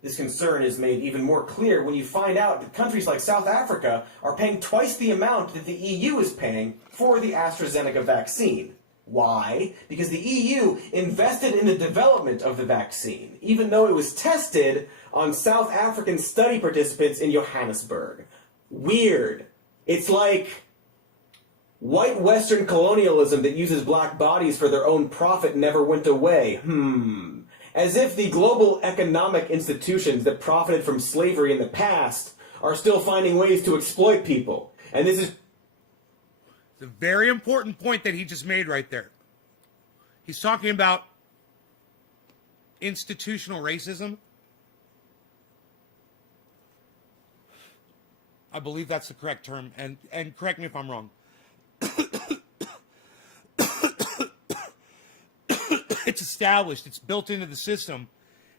This concern is made even more clear when you find out that countries like South Africa are paying twice the amount that the EU is paying for the AstraZeneca vaccine. Why? Because the EU invested in the development of the vaccine, even though it was tested on South African study participants in Johannesburg. Weird. It's like white Western colonialism that uses black bodies for their own profit never went away. As if the global economic institutions that profited from slavery in the past are still finding ways to exploit people. And this is a very important point that he just made right there. He's talking about institutional racism. I believe that's the correct term, and correct me if I'm wrong. It's established. It's built into the system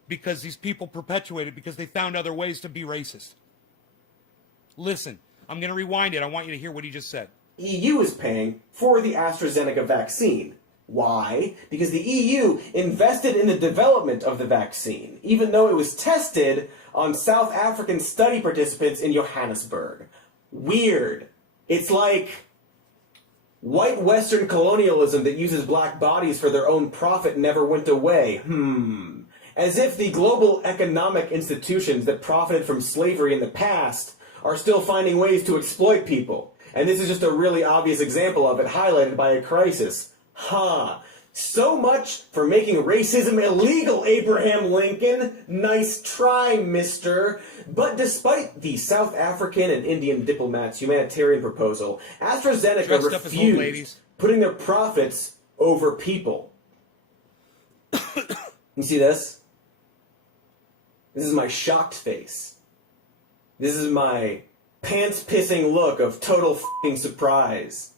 because these people perpetuate it because they found other ways to be racist. Listen, I'm going to rewind it. I want you to hear what he just said. EU is paying for the AstraZeneca vaccine. Why? Because the EU invested in the development of the vaccine, even though it was tested on South African study participants in Johannesburg. Weird. It's like white Western colonialism that uses black bodies for their own profit never went away. As if the global economic institutions that profited from slavery in the past are still finding ways to exploit people. And this is just a really obvious example of it, highlighted by a crisis. So much for making racism illegal, Abraham Lincoln. Nice try, mister. But despite the South African and Indian diplomats' humanitarian proposal, AstraZeneca refused, putting their profits over people. You see this? This is my shocked face. This is my pants-pissing look of total f***ing surprise.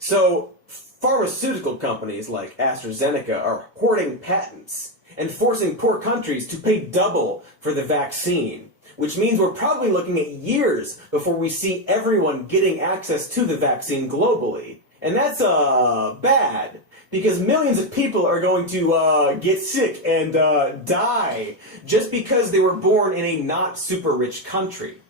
So, pharmaceutical companies like AstraZeneca are hoarding patents and forcing poor countries to pay double for the vaccine, which means we're probably looking at years before we see everyone getting access to the vaccine globally. And that's bad, because millions of people are going to get sick and die just because they were born in a not super rich country.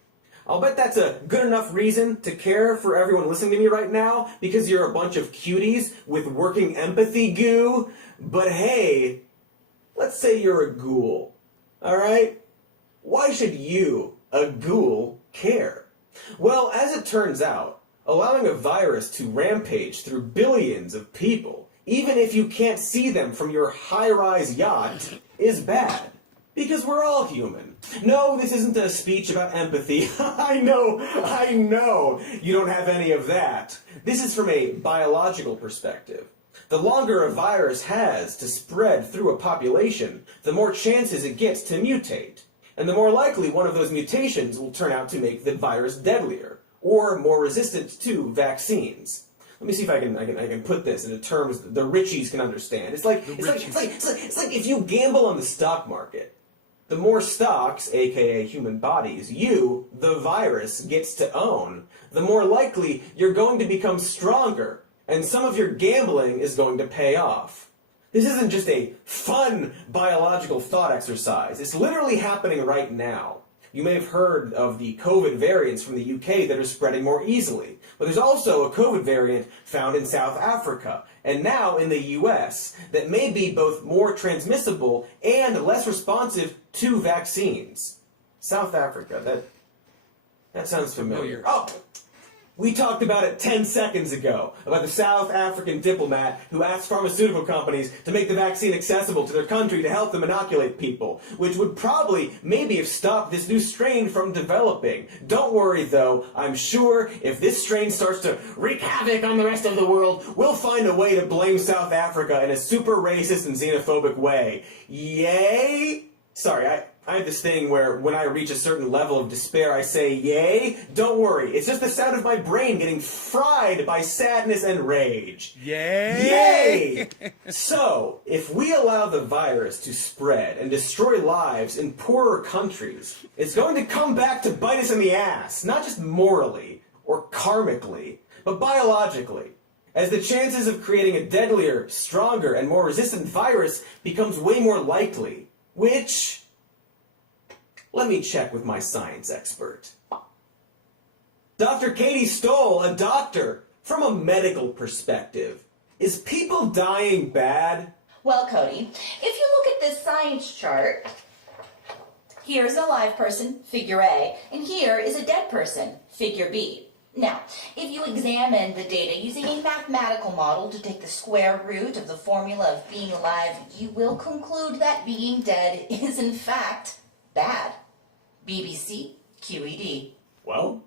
I'll bet that's a good enough reason to care for everyone listening to me right now, because you're a bunch of cuties with working empathy goo. But hey, let's say you're a ghoul, alright? Why should you, a ghoul, care? Well, as it turns out, allowing a virus to rampage through billions of people, even if you can't see them from your high-rise yacht, is bad. Because we're all human. No, this isn't a speech about empathy. I know, you don't have any of that. This is from a biological perspective. The longer a virus has to spread through a population, the more chances it gets to mutate. And the more likely one of those mutations will turn out to make the virus deadlier, or more resistant to vaccines. Let me see if I can put this into terms the richies can understand. It's like if you gamble on the stock market. the more stocks, aka human bodies, you, the virus, gets to own, the more likely you're going to become stronger, and some of your gambling is going to pay off. This isn't just a fun biological thought exercise. It's literally happening right now. You may have heard of the COVID variants from the UK that are spreading more easily, but there's also a COVID variant found in South Africa, and now in the US, that may be both more transmissible and less responsive to vaccines. South Africa, that sounds familiar. Oh, we talked about it 10 seconds ago, about the South African diplomat who asked pharmaceutical companies to make the vaccine accessible to their country to help them inoculate people, which would probably maybe have stopped this new strain from developing. Don't worry though, I'm sure if this strain starts to wreak havoc on the rest of the world, we'll find a way to blame South Africa in a super racist and xenophobic way. Yay? Sorry, I have this thing where when I reach a certain level of despair, I say, yay? Don't worry, it's just the sound of my brain getting fried by sadness and rage. Yay! Yay! So, if we allow the virus to spread and destroy lives in poorer countries, it's going to come back to bite us in the ass, not just morally or karmically, but biologically, as the chances of creating a deadlier, stronger, and more resistant virus becomes way more likely. Which, let me check with my science expert. Dr. Katie Stoll, a doctor, from a medical perspective, is people dying bad? Well, Cody, if you look at this science chart, here's a live person, figure A, and here is a dead person, figure B. Now, if you examine the data using a mathematical model to take the square root of the formula of being alive, you will conclude that being dead is in fact bad. BBC QED. Well,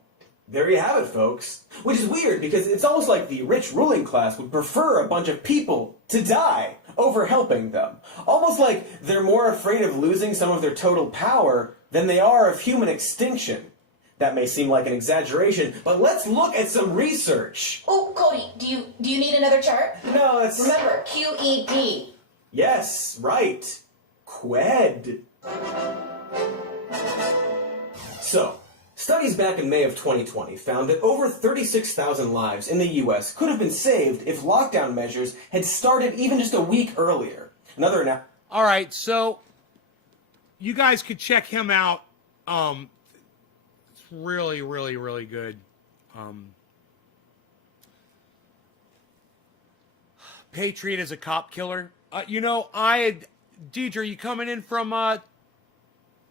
there you have it, folks. Which is weird because it's almost like the rich ruling class would prefer a bunch of people to die over helping them. Almost like they're more afraid of losing some of their total power than they are of human extinction. That may seem like an exaggeration, but let's look at some research. Oh, Cody, do you need another chart? No, that's... Remember, QED. Yes, right. QUED. So, studies back in May of 2020 found that over 36,000 lives in the US could have been saved if lockdown measures had started even just a week earlier. All right, so you guys could check him out. It's really, really, really good. Patriot is a cop killer. Deidre, you coming in from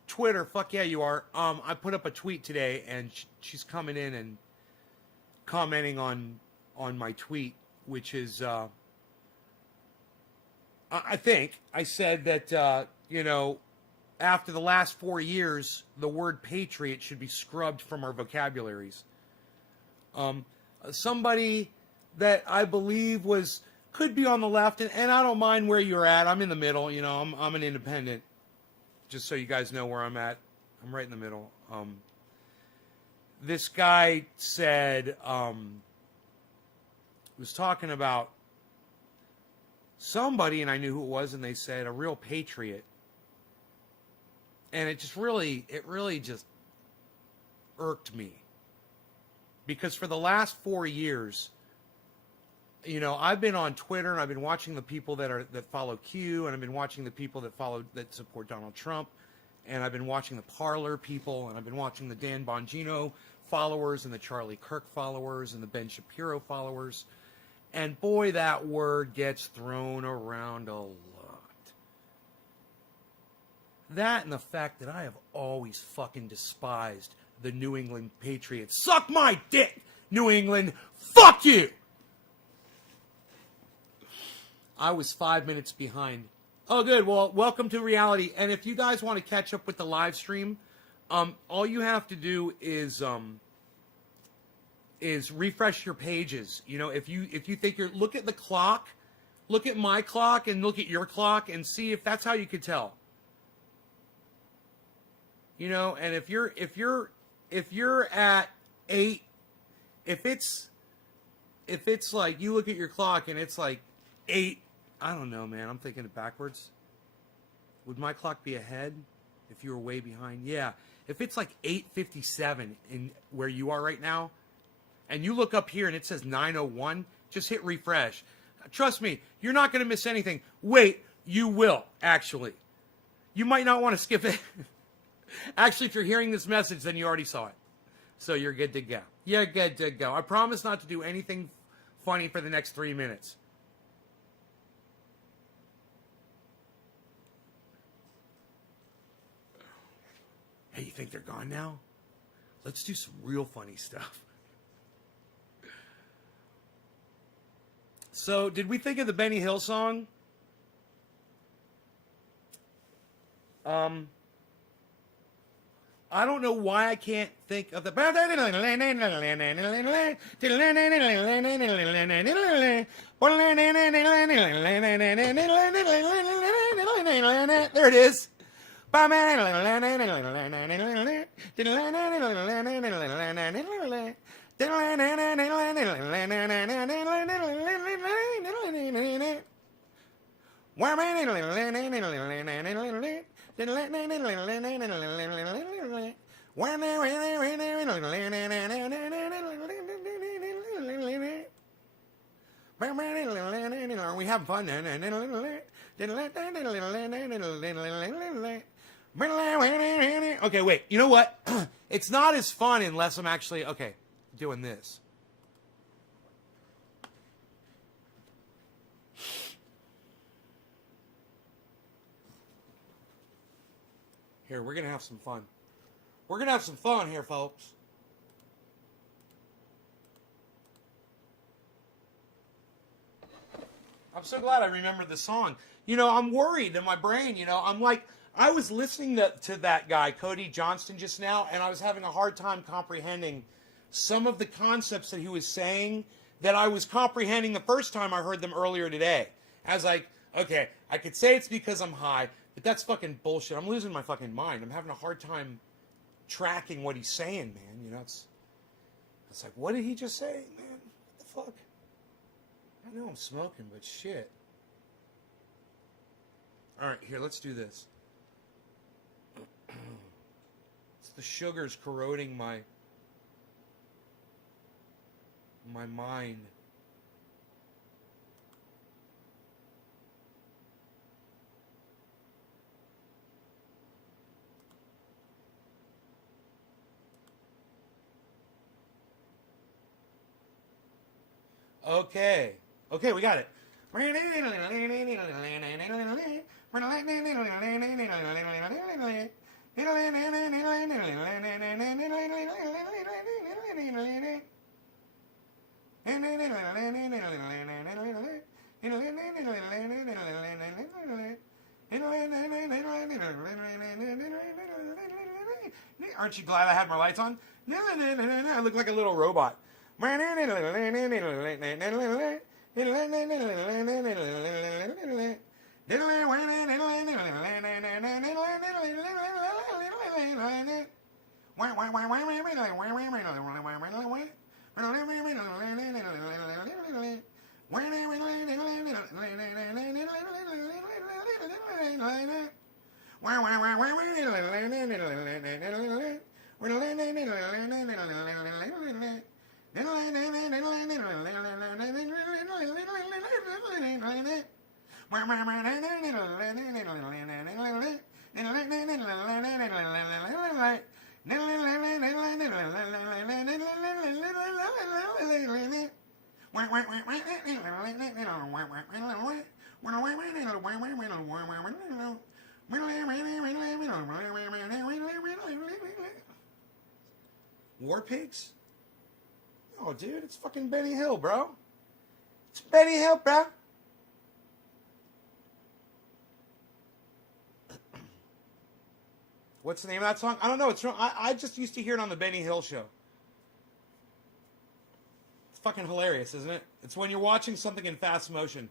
Twitter? Fuck yeah, you are. I put up a tweet today, and she's coming in and commenting on my tweet, which is, I think I said that, after the last 4 years, the word patriot should be scrubbed from our vocabularies. Somebody that I believe could be on the left, and I don't mind where you're at. I'm in the middle, I'm an independent. Just so you guys know where I'm at. I'm right in the middle. This guy said, was talking about somebody, and I knew who it was, and they said, a real patriot. And it really just irked me. Because for the last 4 years, I've been on Twitter and I've been watching the people that follow Q, and I've been watching the people that support Donald Trump, and I've been watching the Parler people, and I've been watching the Dan Bongino followers and the Charlie Kirk followers and the Ben Shapiro followers. And boy, that word gets thrown around a lot. That and the fact that I have always fucking despised the New England Patriots. Suck my dick, New England. Fuck you! I was 5 minutes behind. Oh, good. Well, welcome to reality. And if you guys want to catch up with the live stream, all you have to do is refresh your pages. If you think look at the clock, look at my clock, and look at your clock, and see if that's how you could tell. And if you're at 8, if it's like you look at your clock and it's like 8, I don't know, man. I'm thinking it backwards. Would my clock be ahead? if you were way behind. Yeah. If it's like 8:57 in where you are right now, and you look up here and it says 9:01, just hit refresh. Trust me, you're not going to miss anything. Wait, you will, actually. You might not want to skip it. Actually, if you're hearing this message, then you already saw it. So you're good to go. You're good to go. I promise not to do anything funny for the next 3 minutes. Hey, you think they're gone now? Let's do some real funny stuff. So, did we think of the Benny Hill song? I don't know why I can't think of the. There it is. Are we having fun? Okay, wait. You know what? It's not as fun unless I'm actually, okay, doing this. Here, we're going to have some fun. We're going to have some fun here, folks. I'm so glad I remembered the song. You know, I'm worried in my brain, you know. I'm like, I was listening to that guy, Cody Johnston, just now, and I was having a hard time comprehending some of the concepts that he was saying that I was comprehending the first time I heard them earlier today. I was like, okay, I could say it's because I'm high, but that's fucking bullshit. I'm losing my fucking mind. I'm having a hard time tracking what he's saying, man. You know, it's like, what did he just say, man? What the fuck? I know I'm smoking, but shit. All right, here, let's do this. It's the sugars corroding my mind. Okay. Okay, we got it. Aren't you glad I had my lights on? I look like a little robot. War Pigs? Oh, dude, it's fucking Benny Hill, bro. It's Benny Hill, bro. What's the name of that song? I don't know. It's I just used to hear it on the Benny Hill show. It's fucking hilarious, isn't it? It's when you're watching something in fast motion.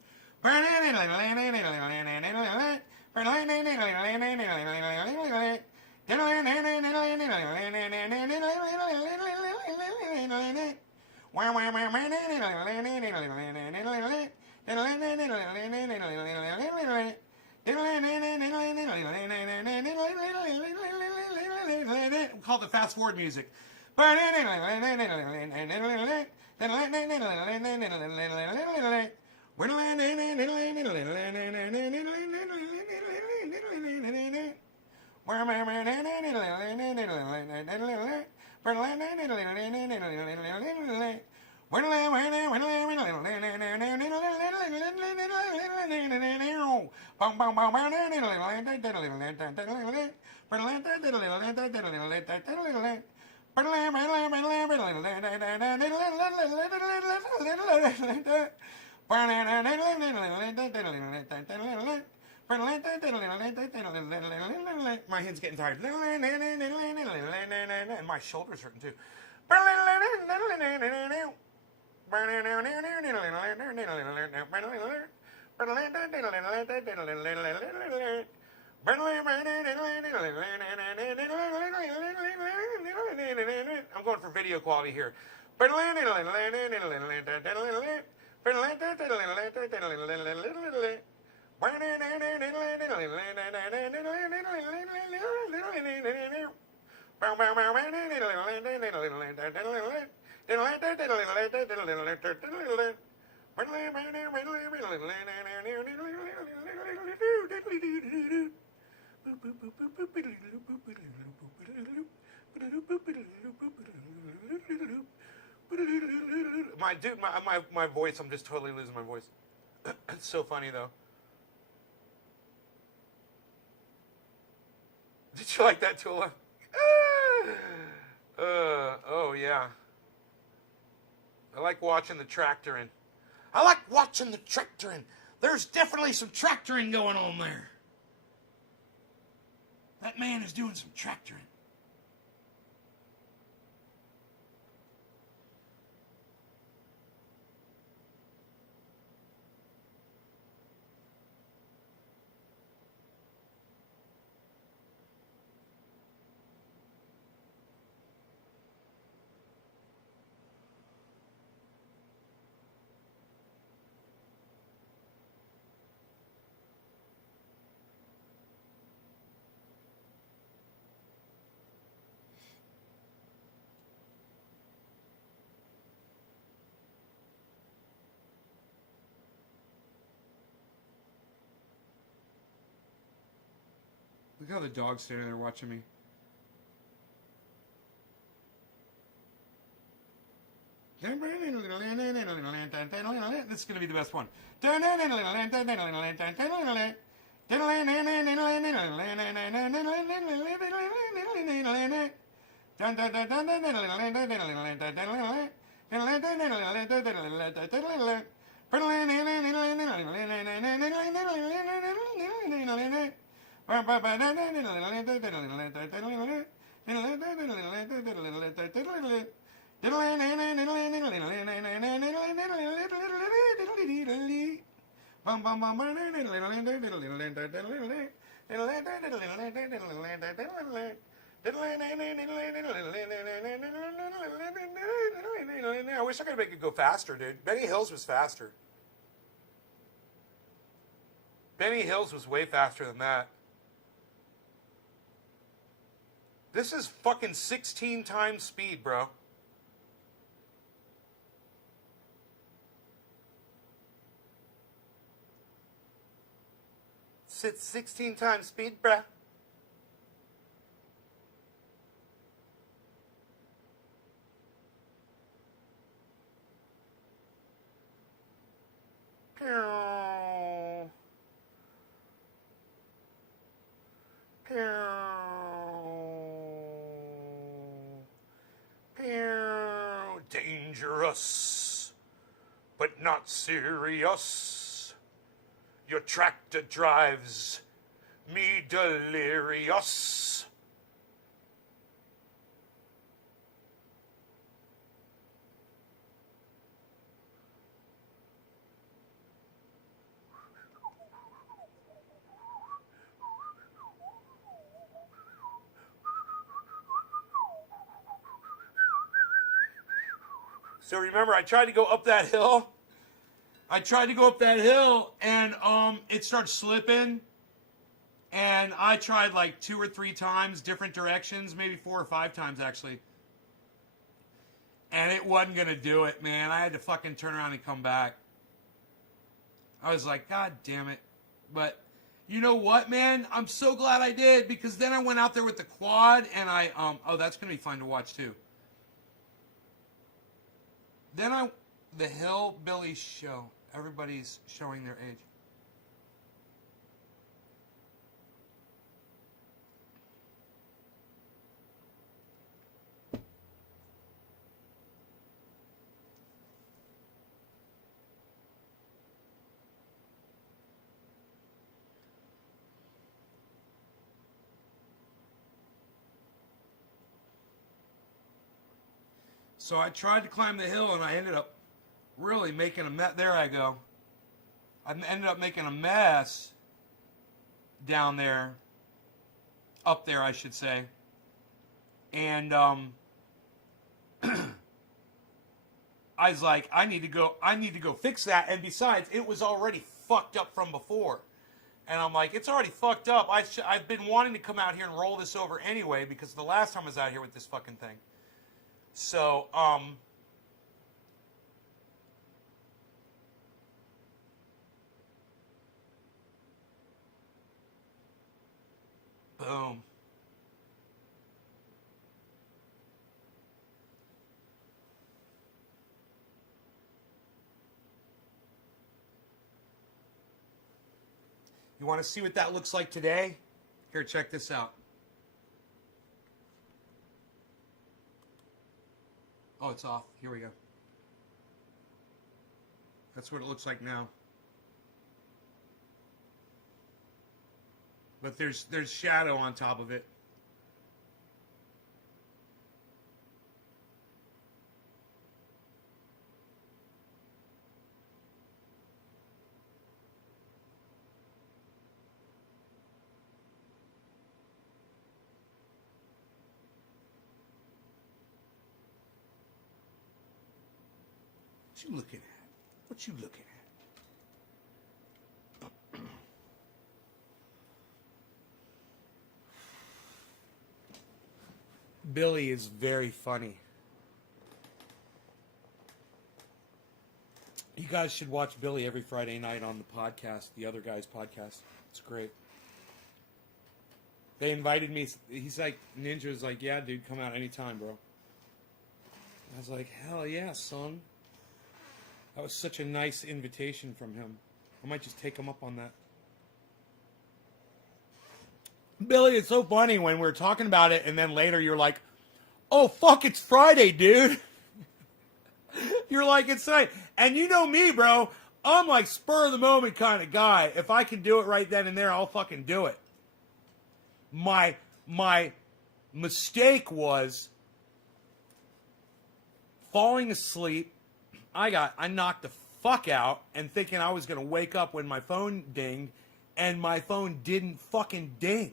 fast forward music. My head's getting tired. And my shoulder's hurting too. I'm going for video quality here. My voice, I'm just totally losing my voice. It's so funny though. Did you like that, Tula? Oh yeah. I like watching the tractoring. There's definitely some tractoring going on there. That man is doing some tractoring. Look how the dog's standing there watching me. This is going to be the best one. I wish I could make it go faster, dude. Benny Hills was faster. Benny Hills was way faster than that. This is fucking 16 times speed, bro. It's 16 times speed, bruh. Pew. Pew. Pew. Dangerous, but not serious. Your tractor drives me delirious. So remember, I tried to go up that hill. And it started slipping. And I tried like 2 or 3 times, different directions, maybe 4 or 5 times actually. And it wasn't going to do it, man. I had to fucking turn around and come back. I was like, God damn it. But you know what, man? I'm so glad I did, because then I went out there with the quad and oh, that's going to be fun to watch too. Then the Hillbilly Show. Everybody's showing their age. So I tried to climb the hill and I ended up really making a mess. There I go. I ended up making a mess down there. Up there, I should say. And I was like, I need to go fix that. And besides, it was already fucked up from before. And I'm like, it's already fucked up. I've been wanting to come out here and roll this over anyway, because the last time I was out here with this fucking thing. So, boom. You want to see what that looks like today? Here, check this out. Oh, it's off. Here we go. That's what it looks like now. But there's shadow on top of it. What you looking at? What you looking at? Billy is very funny. You guys should watch Billy every Friday night on the podcast, the other guy's podcast. It's great. They invited me. He's like, Ninja's like, yeah, dude, come out anytime, bro. I was like, hell yeah, son. That was such a nice invitation from him. I might just take him up on that. Billy, it's so funny when we're talking about it and then later you're like, oh, fuck, it's Friday, dude. You're like, it's tonight. And you know me, bro. I'm like spur of the moment kind of guy. If I can do it right then and there, I'll fucking do it. My mistake was falling asleep. I knocked the fuck out and thinking I was going to wake up when my phone dinged, and my phone didn't fucking ding.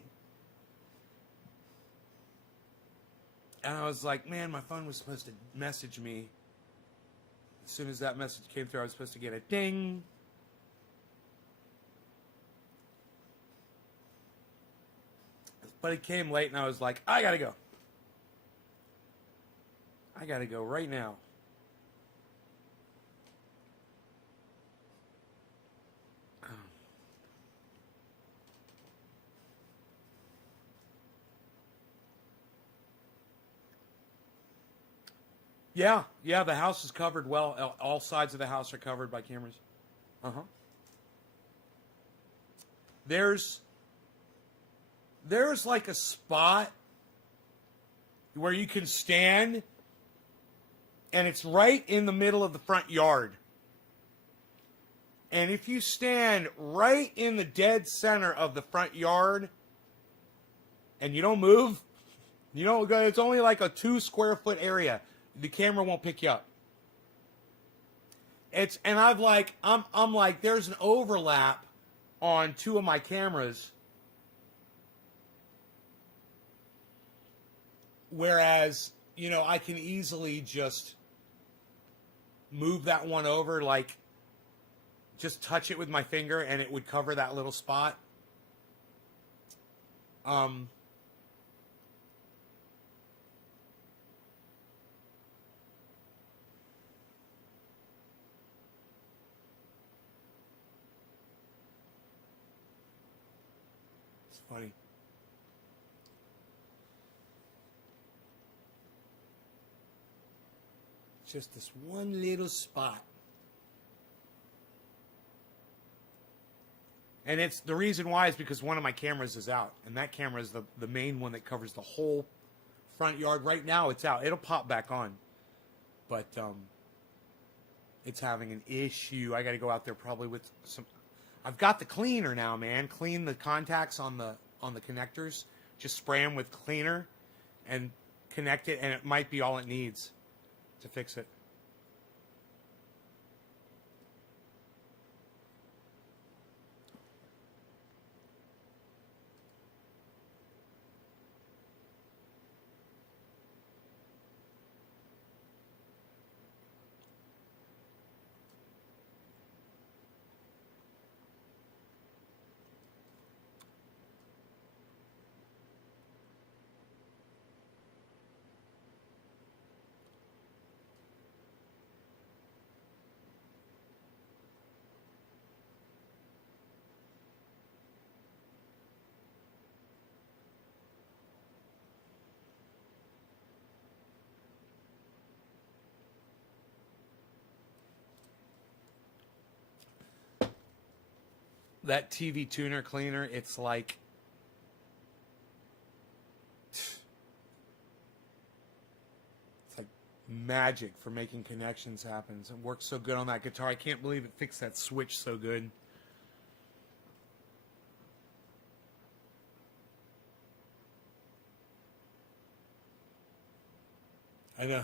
And I was like, man, my phone was supposed to message me. As soon as that message came through, I was supposed to get a ding. But it came late, and I was like, I gotta go. I gotta go right now. Yeah, the house is covered well. All sides of the house are covered by cameras. Uh-huh. There's like a spot where you can stand, and it's right in the middle of the front yard. And if you stand right in the dead center of the front yard and you don't move, you don't go, it's only like a 2 square foot area. The camera won't pick you up. I'm like, there's an overlap on 2 of my cameras. Whereas, I can easily just move that one over, like just touch it with my finger and it would cover that little spot. Um, it's funny. Just this one little spot. And it's the reason why is because one of my cameras is out. And that camera is the main one that covers the whole front yard. Right now it's out. It'll pop back on. But it's having an issue. I got to go out there probably with some. I've got the cleaner now, man. Clean the contacts on the connectors. Just spray them with cleaner and connect it, and it might be all it needs to fix it. That TV tuner cleaner, it's like magic for making connections happen. It works so good on that guitar. I can't believe it fixed that switch so good. I know.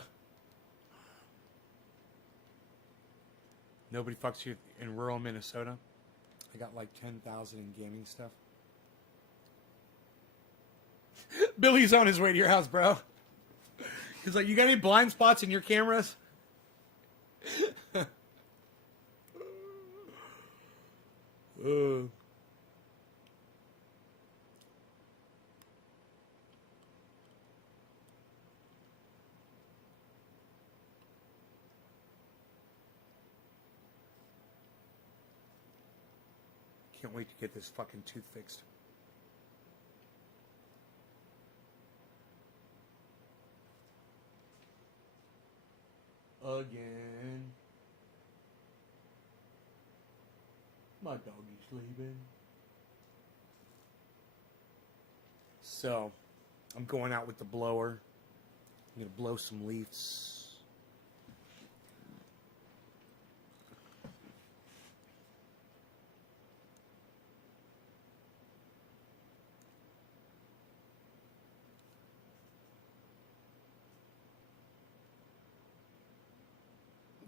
Nobody fucks you in rural Minnesota. I got like 10,000 in gaming stuff. Billy's on his way to your house, bro. He's like, you got any blind spots in your cameras? Can't wait to get this fucking tooth fixed. Again. My doggy's leaving. So, I'm going out with the blower. I'm going to blow some leaves.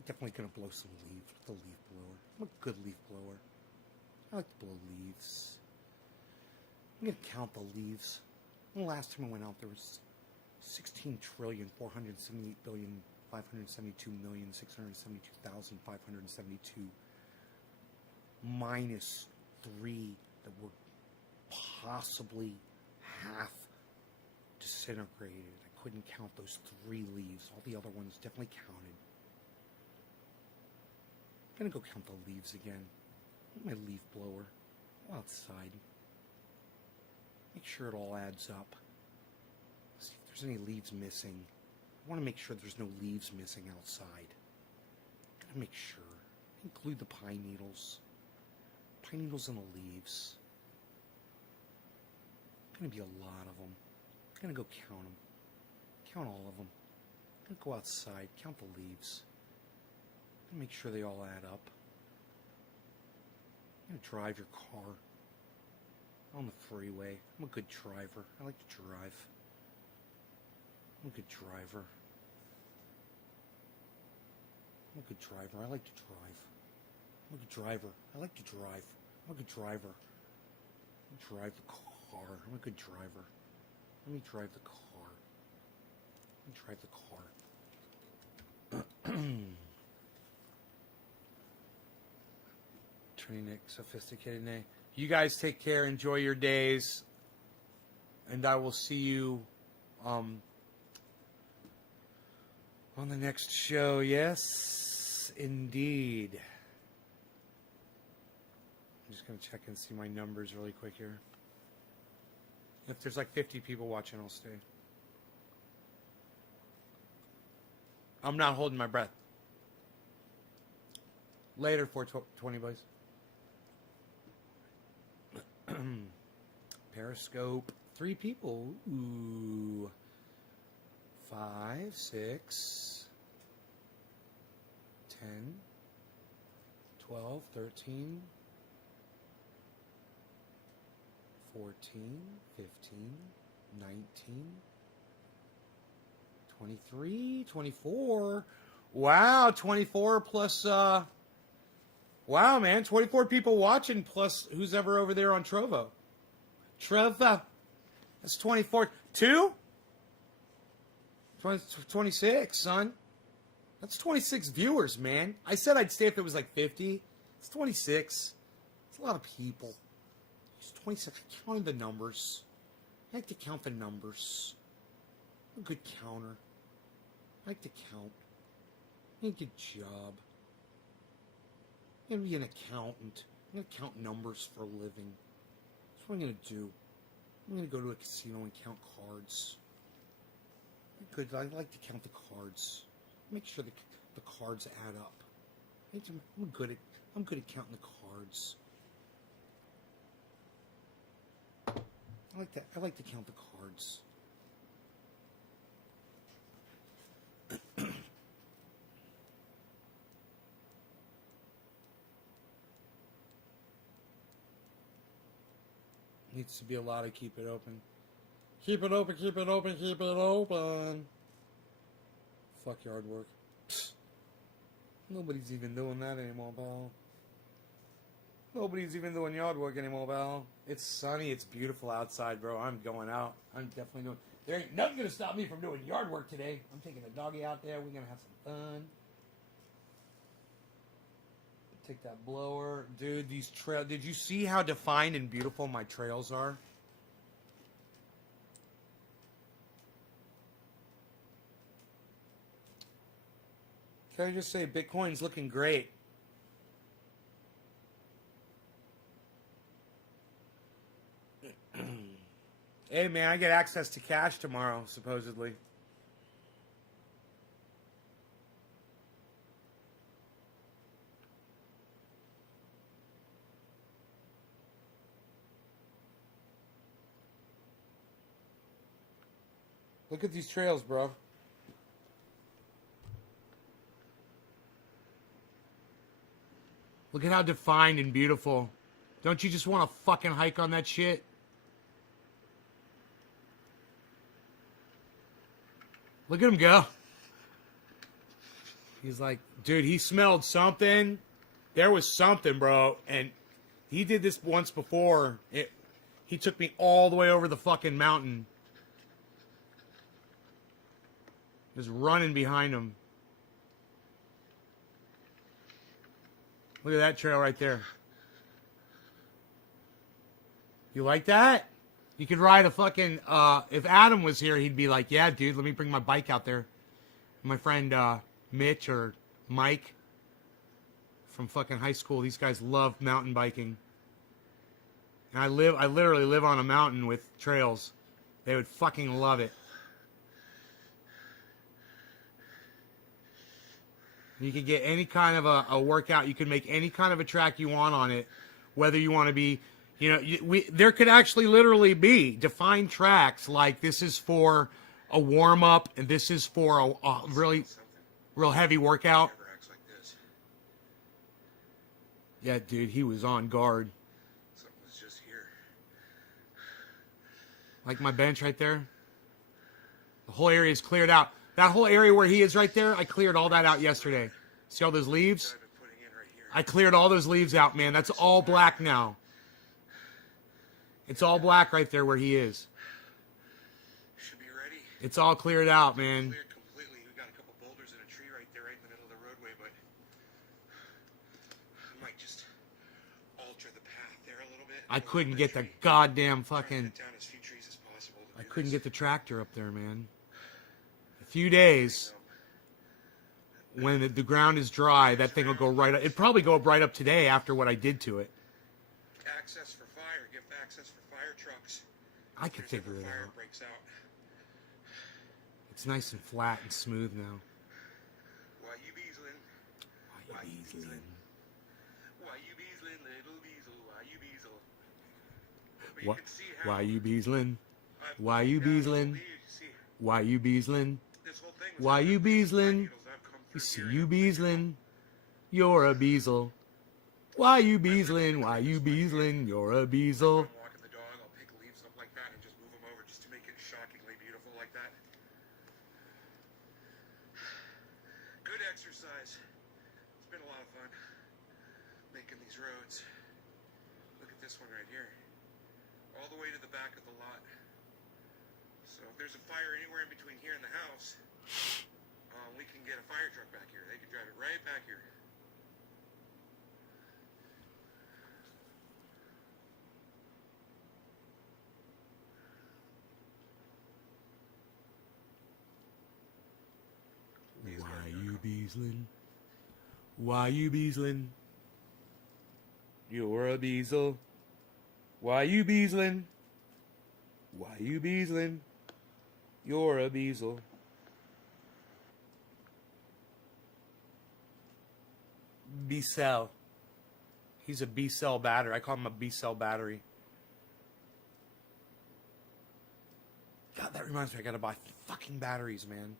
Definitely gonna blow some leaves with the leaf blower. I'm a good leaf blower. I like to blow leaves. I'm gonna count the leaves. The last time I went out, there was 16,478,572,672,572 minus 3 that were possibly half disintegrated. I couldn't count those 3 leaves. All the other ones definitely counted. I'm gonna go count the leaves again. My leaf blower. Go outside. Make sure it all adds up. See if there's any leaves missing. I want to make sure there's no leaves missing outside. Gotta make sure. Include the pine needles. Pine needles and the leaves. Gonna be a lot of them. I'm gonna go count them. Count all of them. I'm gonna go outside. Count the leaves. Make sure they all add up. I'm gonna drive your car on the freeway. I'm a good driver. I like to drive. I'm a good driver. I'm a good driver. I like to drive. I'm a good driver. I like to drive. I'm a good driver. I drive the car. I'm a good driver. Let me drive the car. Let me drive the car. Nick, sophisticated Nick. You guys take care. Enjoy your days. And I will see you on the next show. Yes, indeed. I'm just going to check and see my numbers really quick here. If there's like 50 people watching, I'll stay. I'm not holding my breath. Later, 420, boys. Periscope. 3 people. Ooh. 5, 6, 10, 12, 13, 14, 15, 19, 23, 24. Wow, 24 plus, wow, man, 24 people watching plus who's ever over there on Trovo. Trovo. That's 24. 2? 26, son. That's 26 viewers, man. I said I'd stay if it was like 50. It's 26. It's a lot of people. It's 26. I'm counting the numbers. I like to count the numbers. I'm a good counter. I like to count. I need a good job. I'm going to be an accountant. I'm going to count numbers for a living. That's what I'm going to do. I'm going to go to a casino and count cards. Good. I like to count the cards. Make sure the cards add up. I'm good at counting the cards. I like to count the cards. Needs to be allowed to keep it open. Keep it open, keep it open, keep it open. Fuck yard work. Psst. Nobody's even doing that anymore, pal. Nobody's even doing yard work anymore, pal. It's sunny, it's beautiful outside, bro. I'm going out. I'm definitely doing... There ain't nothing gonna stop me from doing yard work today. I'm taking the doggy out there. We're gonna have some fun. Take that blower. Dude, these trails... Did you see how defined and beautiful my trails are? Can I just say Bitcoin's looking great? Hey, man, I get access to cash tomorrow, supposedly. Look at these trails, bro. Look at how defined and beautiful. Don't you just want to fucking hike on that shit? Look at him go. He's like, dude, he smelled something. There was something, bro. And he did this once before. He took me all the way over the fucking mountain. Just running behind him. Look at that trail right there. You like that? You could ride a fucking... if Adam was here, he'd be like, yeah, dude, let me bring my bike out there. My friend Mitch or Mike from fucking high school, these guys love mountain biking. And I literally live on a mountain with trails. They would fucking love it. You could get any kind of a workout. You can make any kind of a track you want on it. Whether you want to be, you know, there could actually literally be defined tracks like this is for a warm-up and this is for a really real heavy workout. Yeah, dude, he was on guard. Something was just here. Like my bench right there. The whole area is cleared out. That whole area where he is right there, I cleared all that out yesterday. See all those leaves? I cleared all those leaves out, man. That's all black now. It's all black right there where he is. Should be ready. It's all cleared out, man. Cleared completely. We got a couple boulders and a tree right there, right in the middle of the roadway, but I might just alter the path there a little bit. I couldn't get the goddamn fucking... Cut down as few trees as possible. couldn't get the tractor up there, man. A few days, when the ground is dry, that thing will go right up. It'd probably go up right up today after what I did to it. Access for fire. Give access for fire trucks. I could If figure it fire out. breaks out. It's nice and flat and smooth now. Why you beasling? Why you beasling? Why you beasling, little beasel? Why you beasel? But you What? can see how Why you beasling? I've Why you pulled down the beasling? leaves, you see, Why you beasling? this whole thing was Why under you the pine beasling? needles. I've come You through see here you and beasling? You're a beasel. Why you beasling? Why you beasling? You're a beasel. I'm walking the dog, I'll pick leaves up like that and just move them over just to make it shockingly beautiful like that. Good exercise. It's been a lot of fun making these roads. Look at this one right here. All the way to the back of the lot. So if there's a fire anywhere in between here and the house, we can get a fire truck back here. They can drive it right back here. Why you beasling? Why you beasling? You're a beasel. Why you beasling? Why you beasling? You're a beasel. B-cell. He's a B-cell battery. I call him a B-cell battery. God, that reminds me, I gotta buy fucking batteries, man.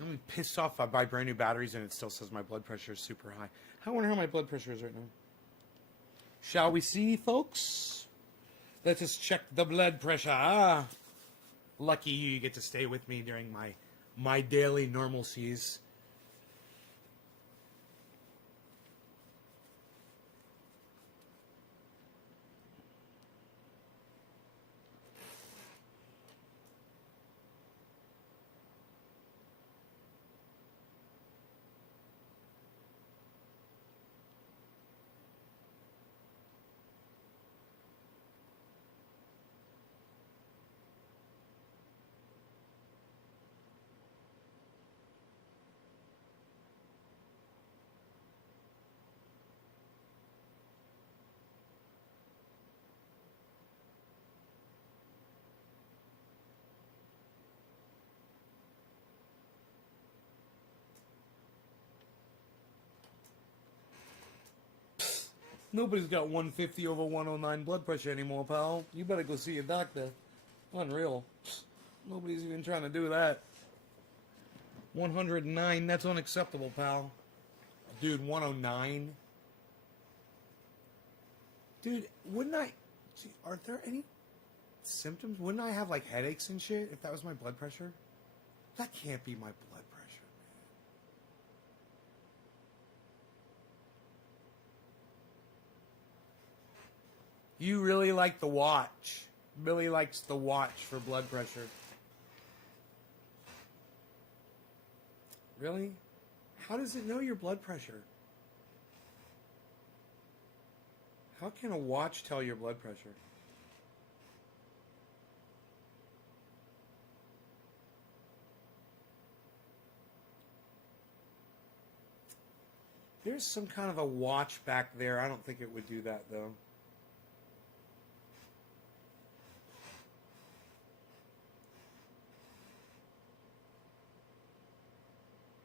I'm pissed off if I buy brand new batteries and it still says my blood pressure is super high. I wonder how my blood pressure is right now. Shall we see, folks? Let us check the blood pressure. Ah, lucky you, you get to stay with me during my daily normalcies. Nobody's got 150 over 109 blood pressure anymore, pal. You better go see a doctor. Unreal. Nobody's even trying to do that. 109, that's unacceptable, pal. Dude, 109? Dude, wouldn't I... Gee, are there any symptoms? Wouldn't I have, like, headaches and shit if that was my blood pressure? That can't be my blood pressure. You really like the watch. Billy likes the watch for blood pressure. Really? How does it know your blood pressure? How can a watch tell your blood pressure? There's some kind of a watch back there. I don't think it would do that, though.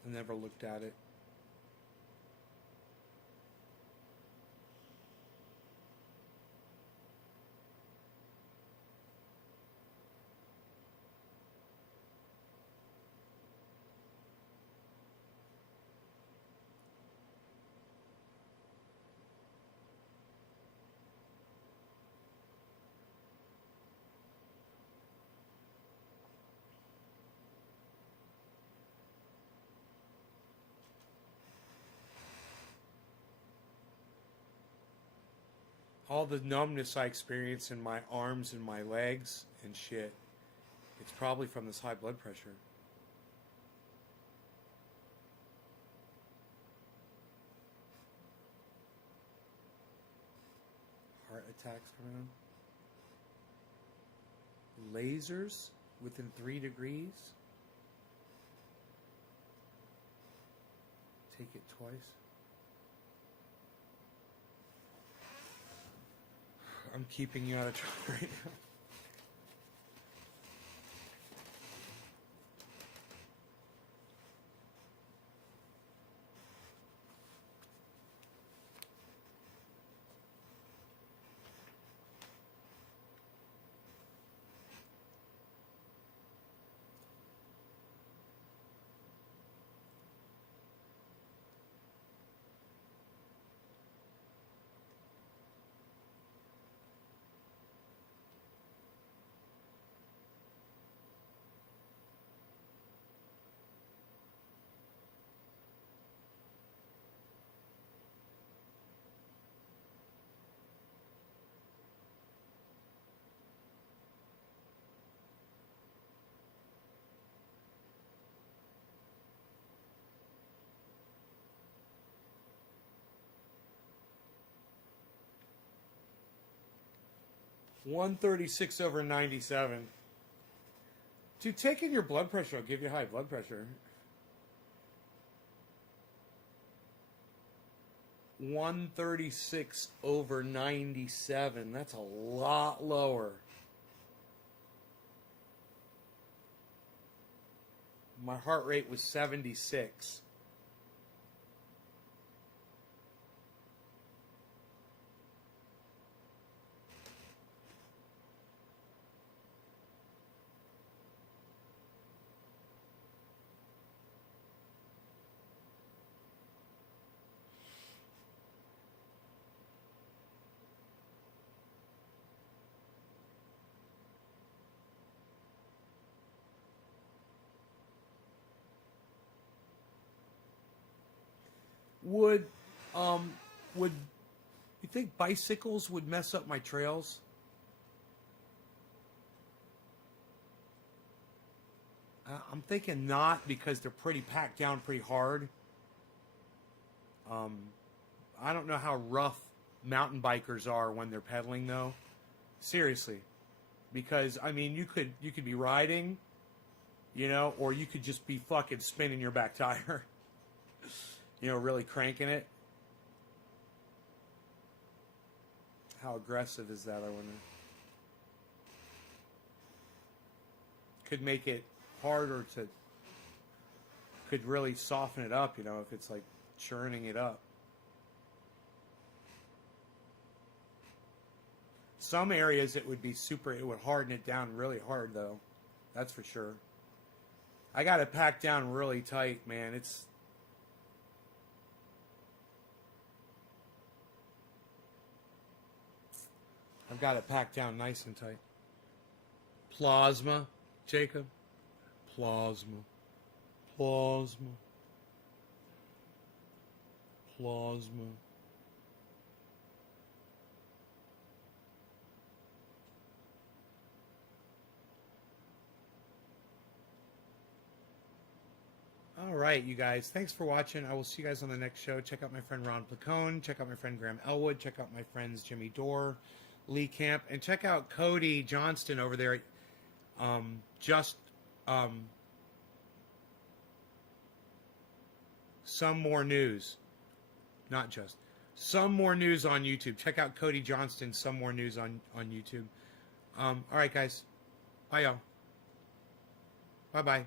I never looked at it. All the numbness I experience in my arms and my legs and shit, it's probably from this high blood pressure. Heart attacks coming on. lasers within 3 degrees. Take it twice. I'm keeping you out of trouble right now. (136/97). Dude, taking your blood pressure will give you high blood pressure. 136/97. That's a lot lower. My heart rate was 76. Would you think bicycles would mess up my trails? I'm thinking not, because they're pretty packed down pretty hard. I don't know how rough mountain bikers are when they're pedaling though. Seriously. Because I mean you could be riding, you know, or you could just be fucking spinning your back tire. You know, really cranking it. How aggressive is that, I wonder? Could make it harder to... Could really soften it up, you know, if it's like churning it up. Some areas it would be super... It would harden it down really hard, though. That's for sure. I got it packed down really tight, man. It's... I've got it packed down nice and tight. Plasma, Jacob. Plasma. Plasma. Plasma. All right, you guys. Thanks for watching. I will see you guys on the next show. Check out my friend Ron Placone. Check out my friend Graham Elwood. Check out my friends Jimmy Dore, Lee Camp, and check out Cody Johnston over there. Some more news, not just some more news on YouTube. Check out Cody Johnston. Some more news on YouTube. All right, guys. Bye, y'all. Bye, bye.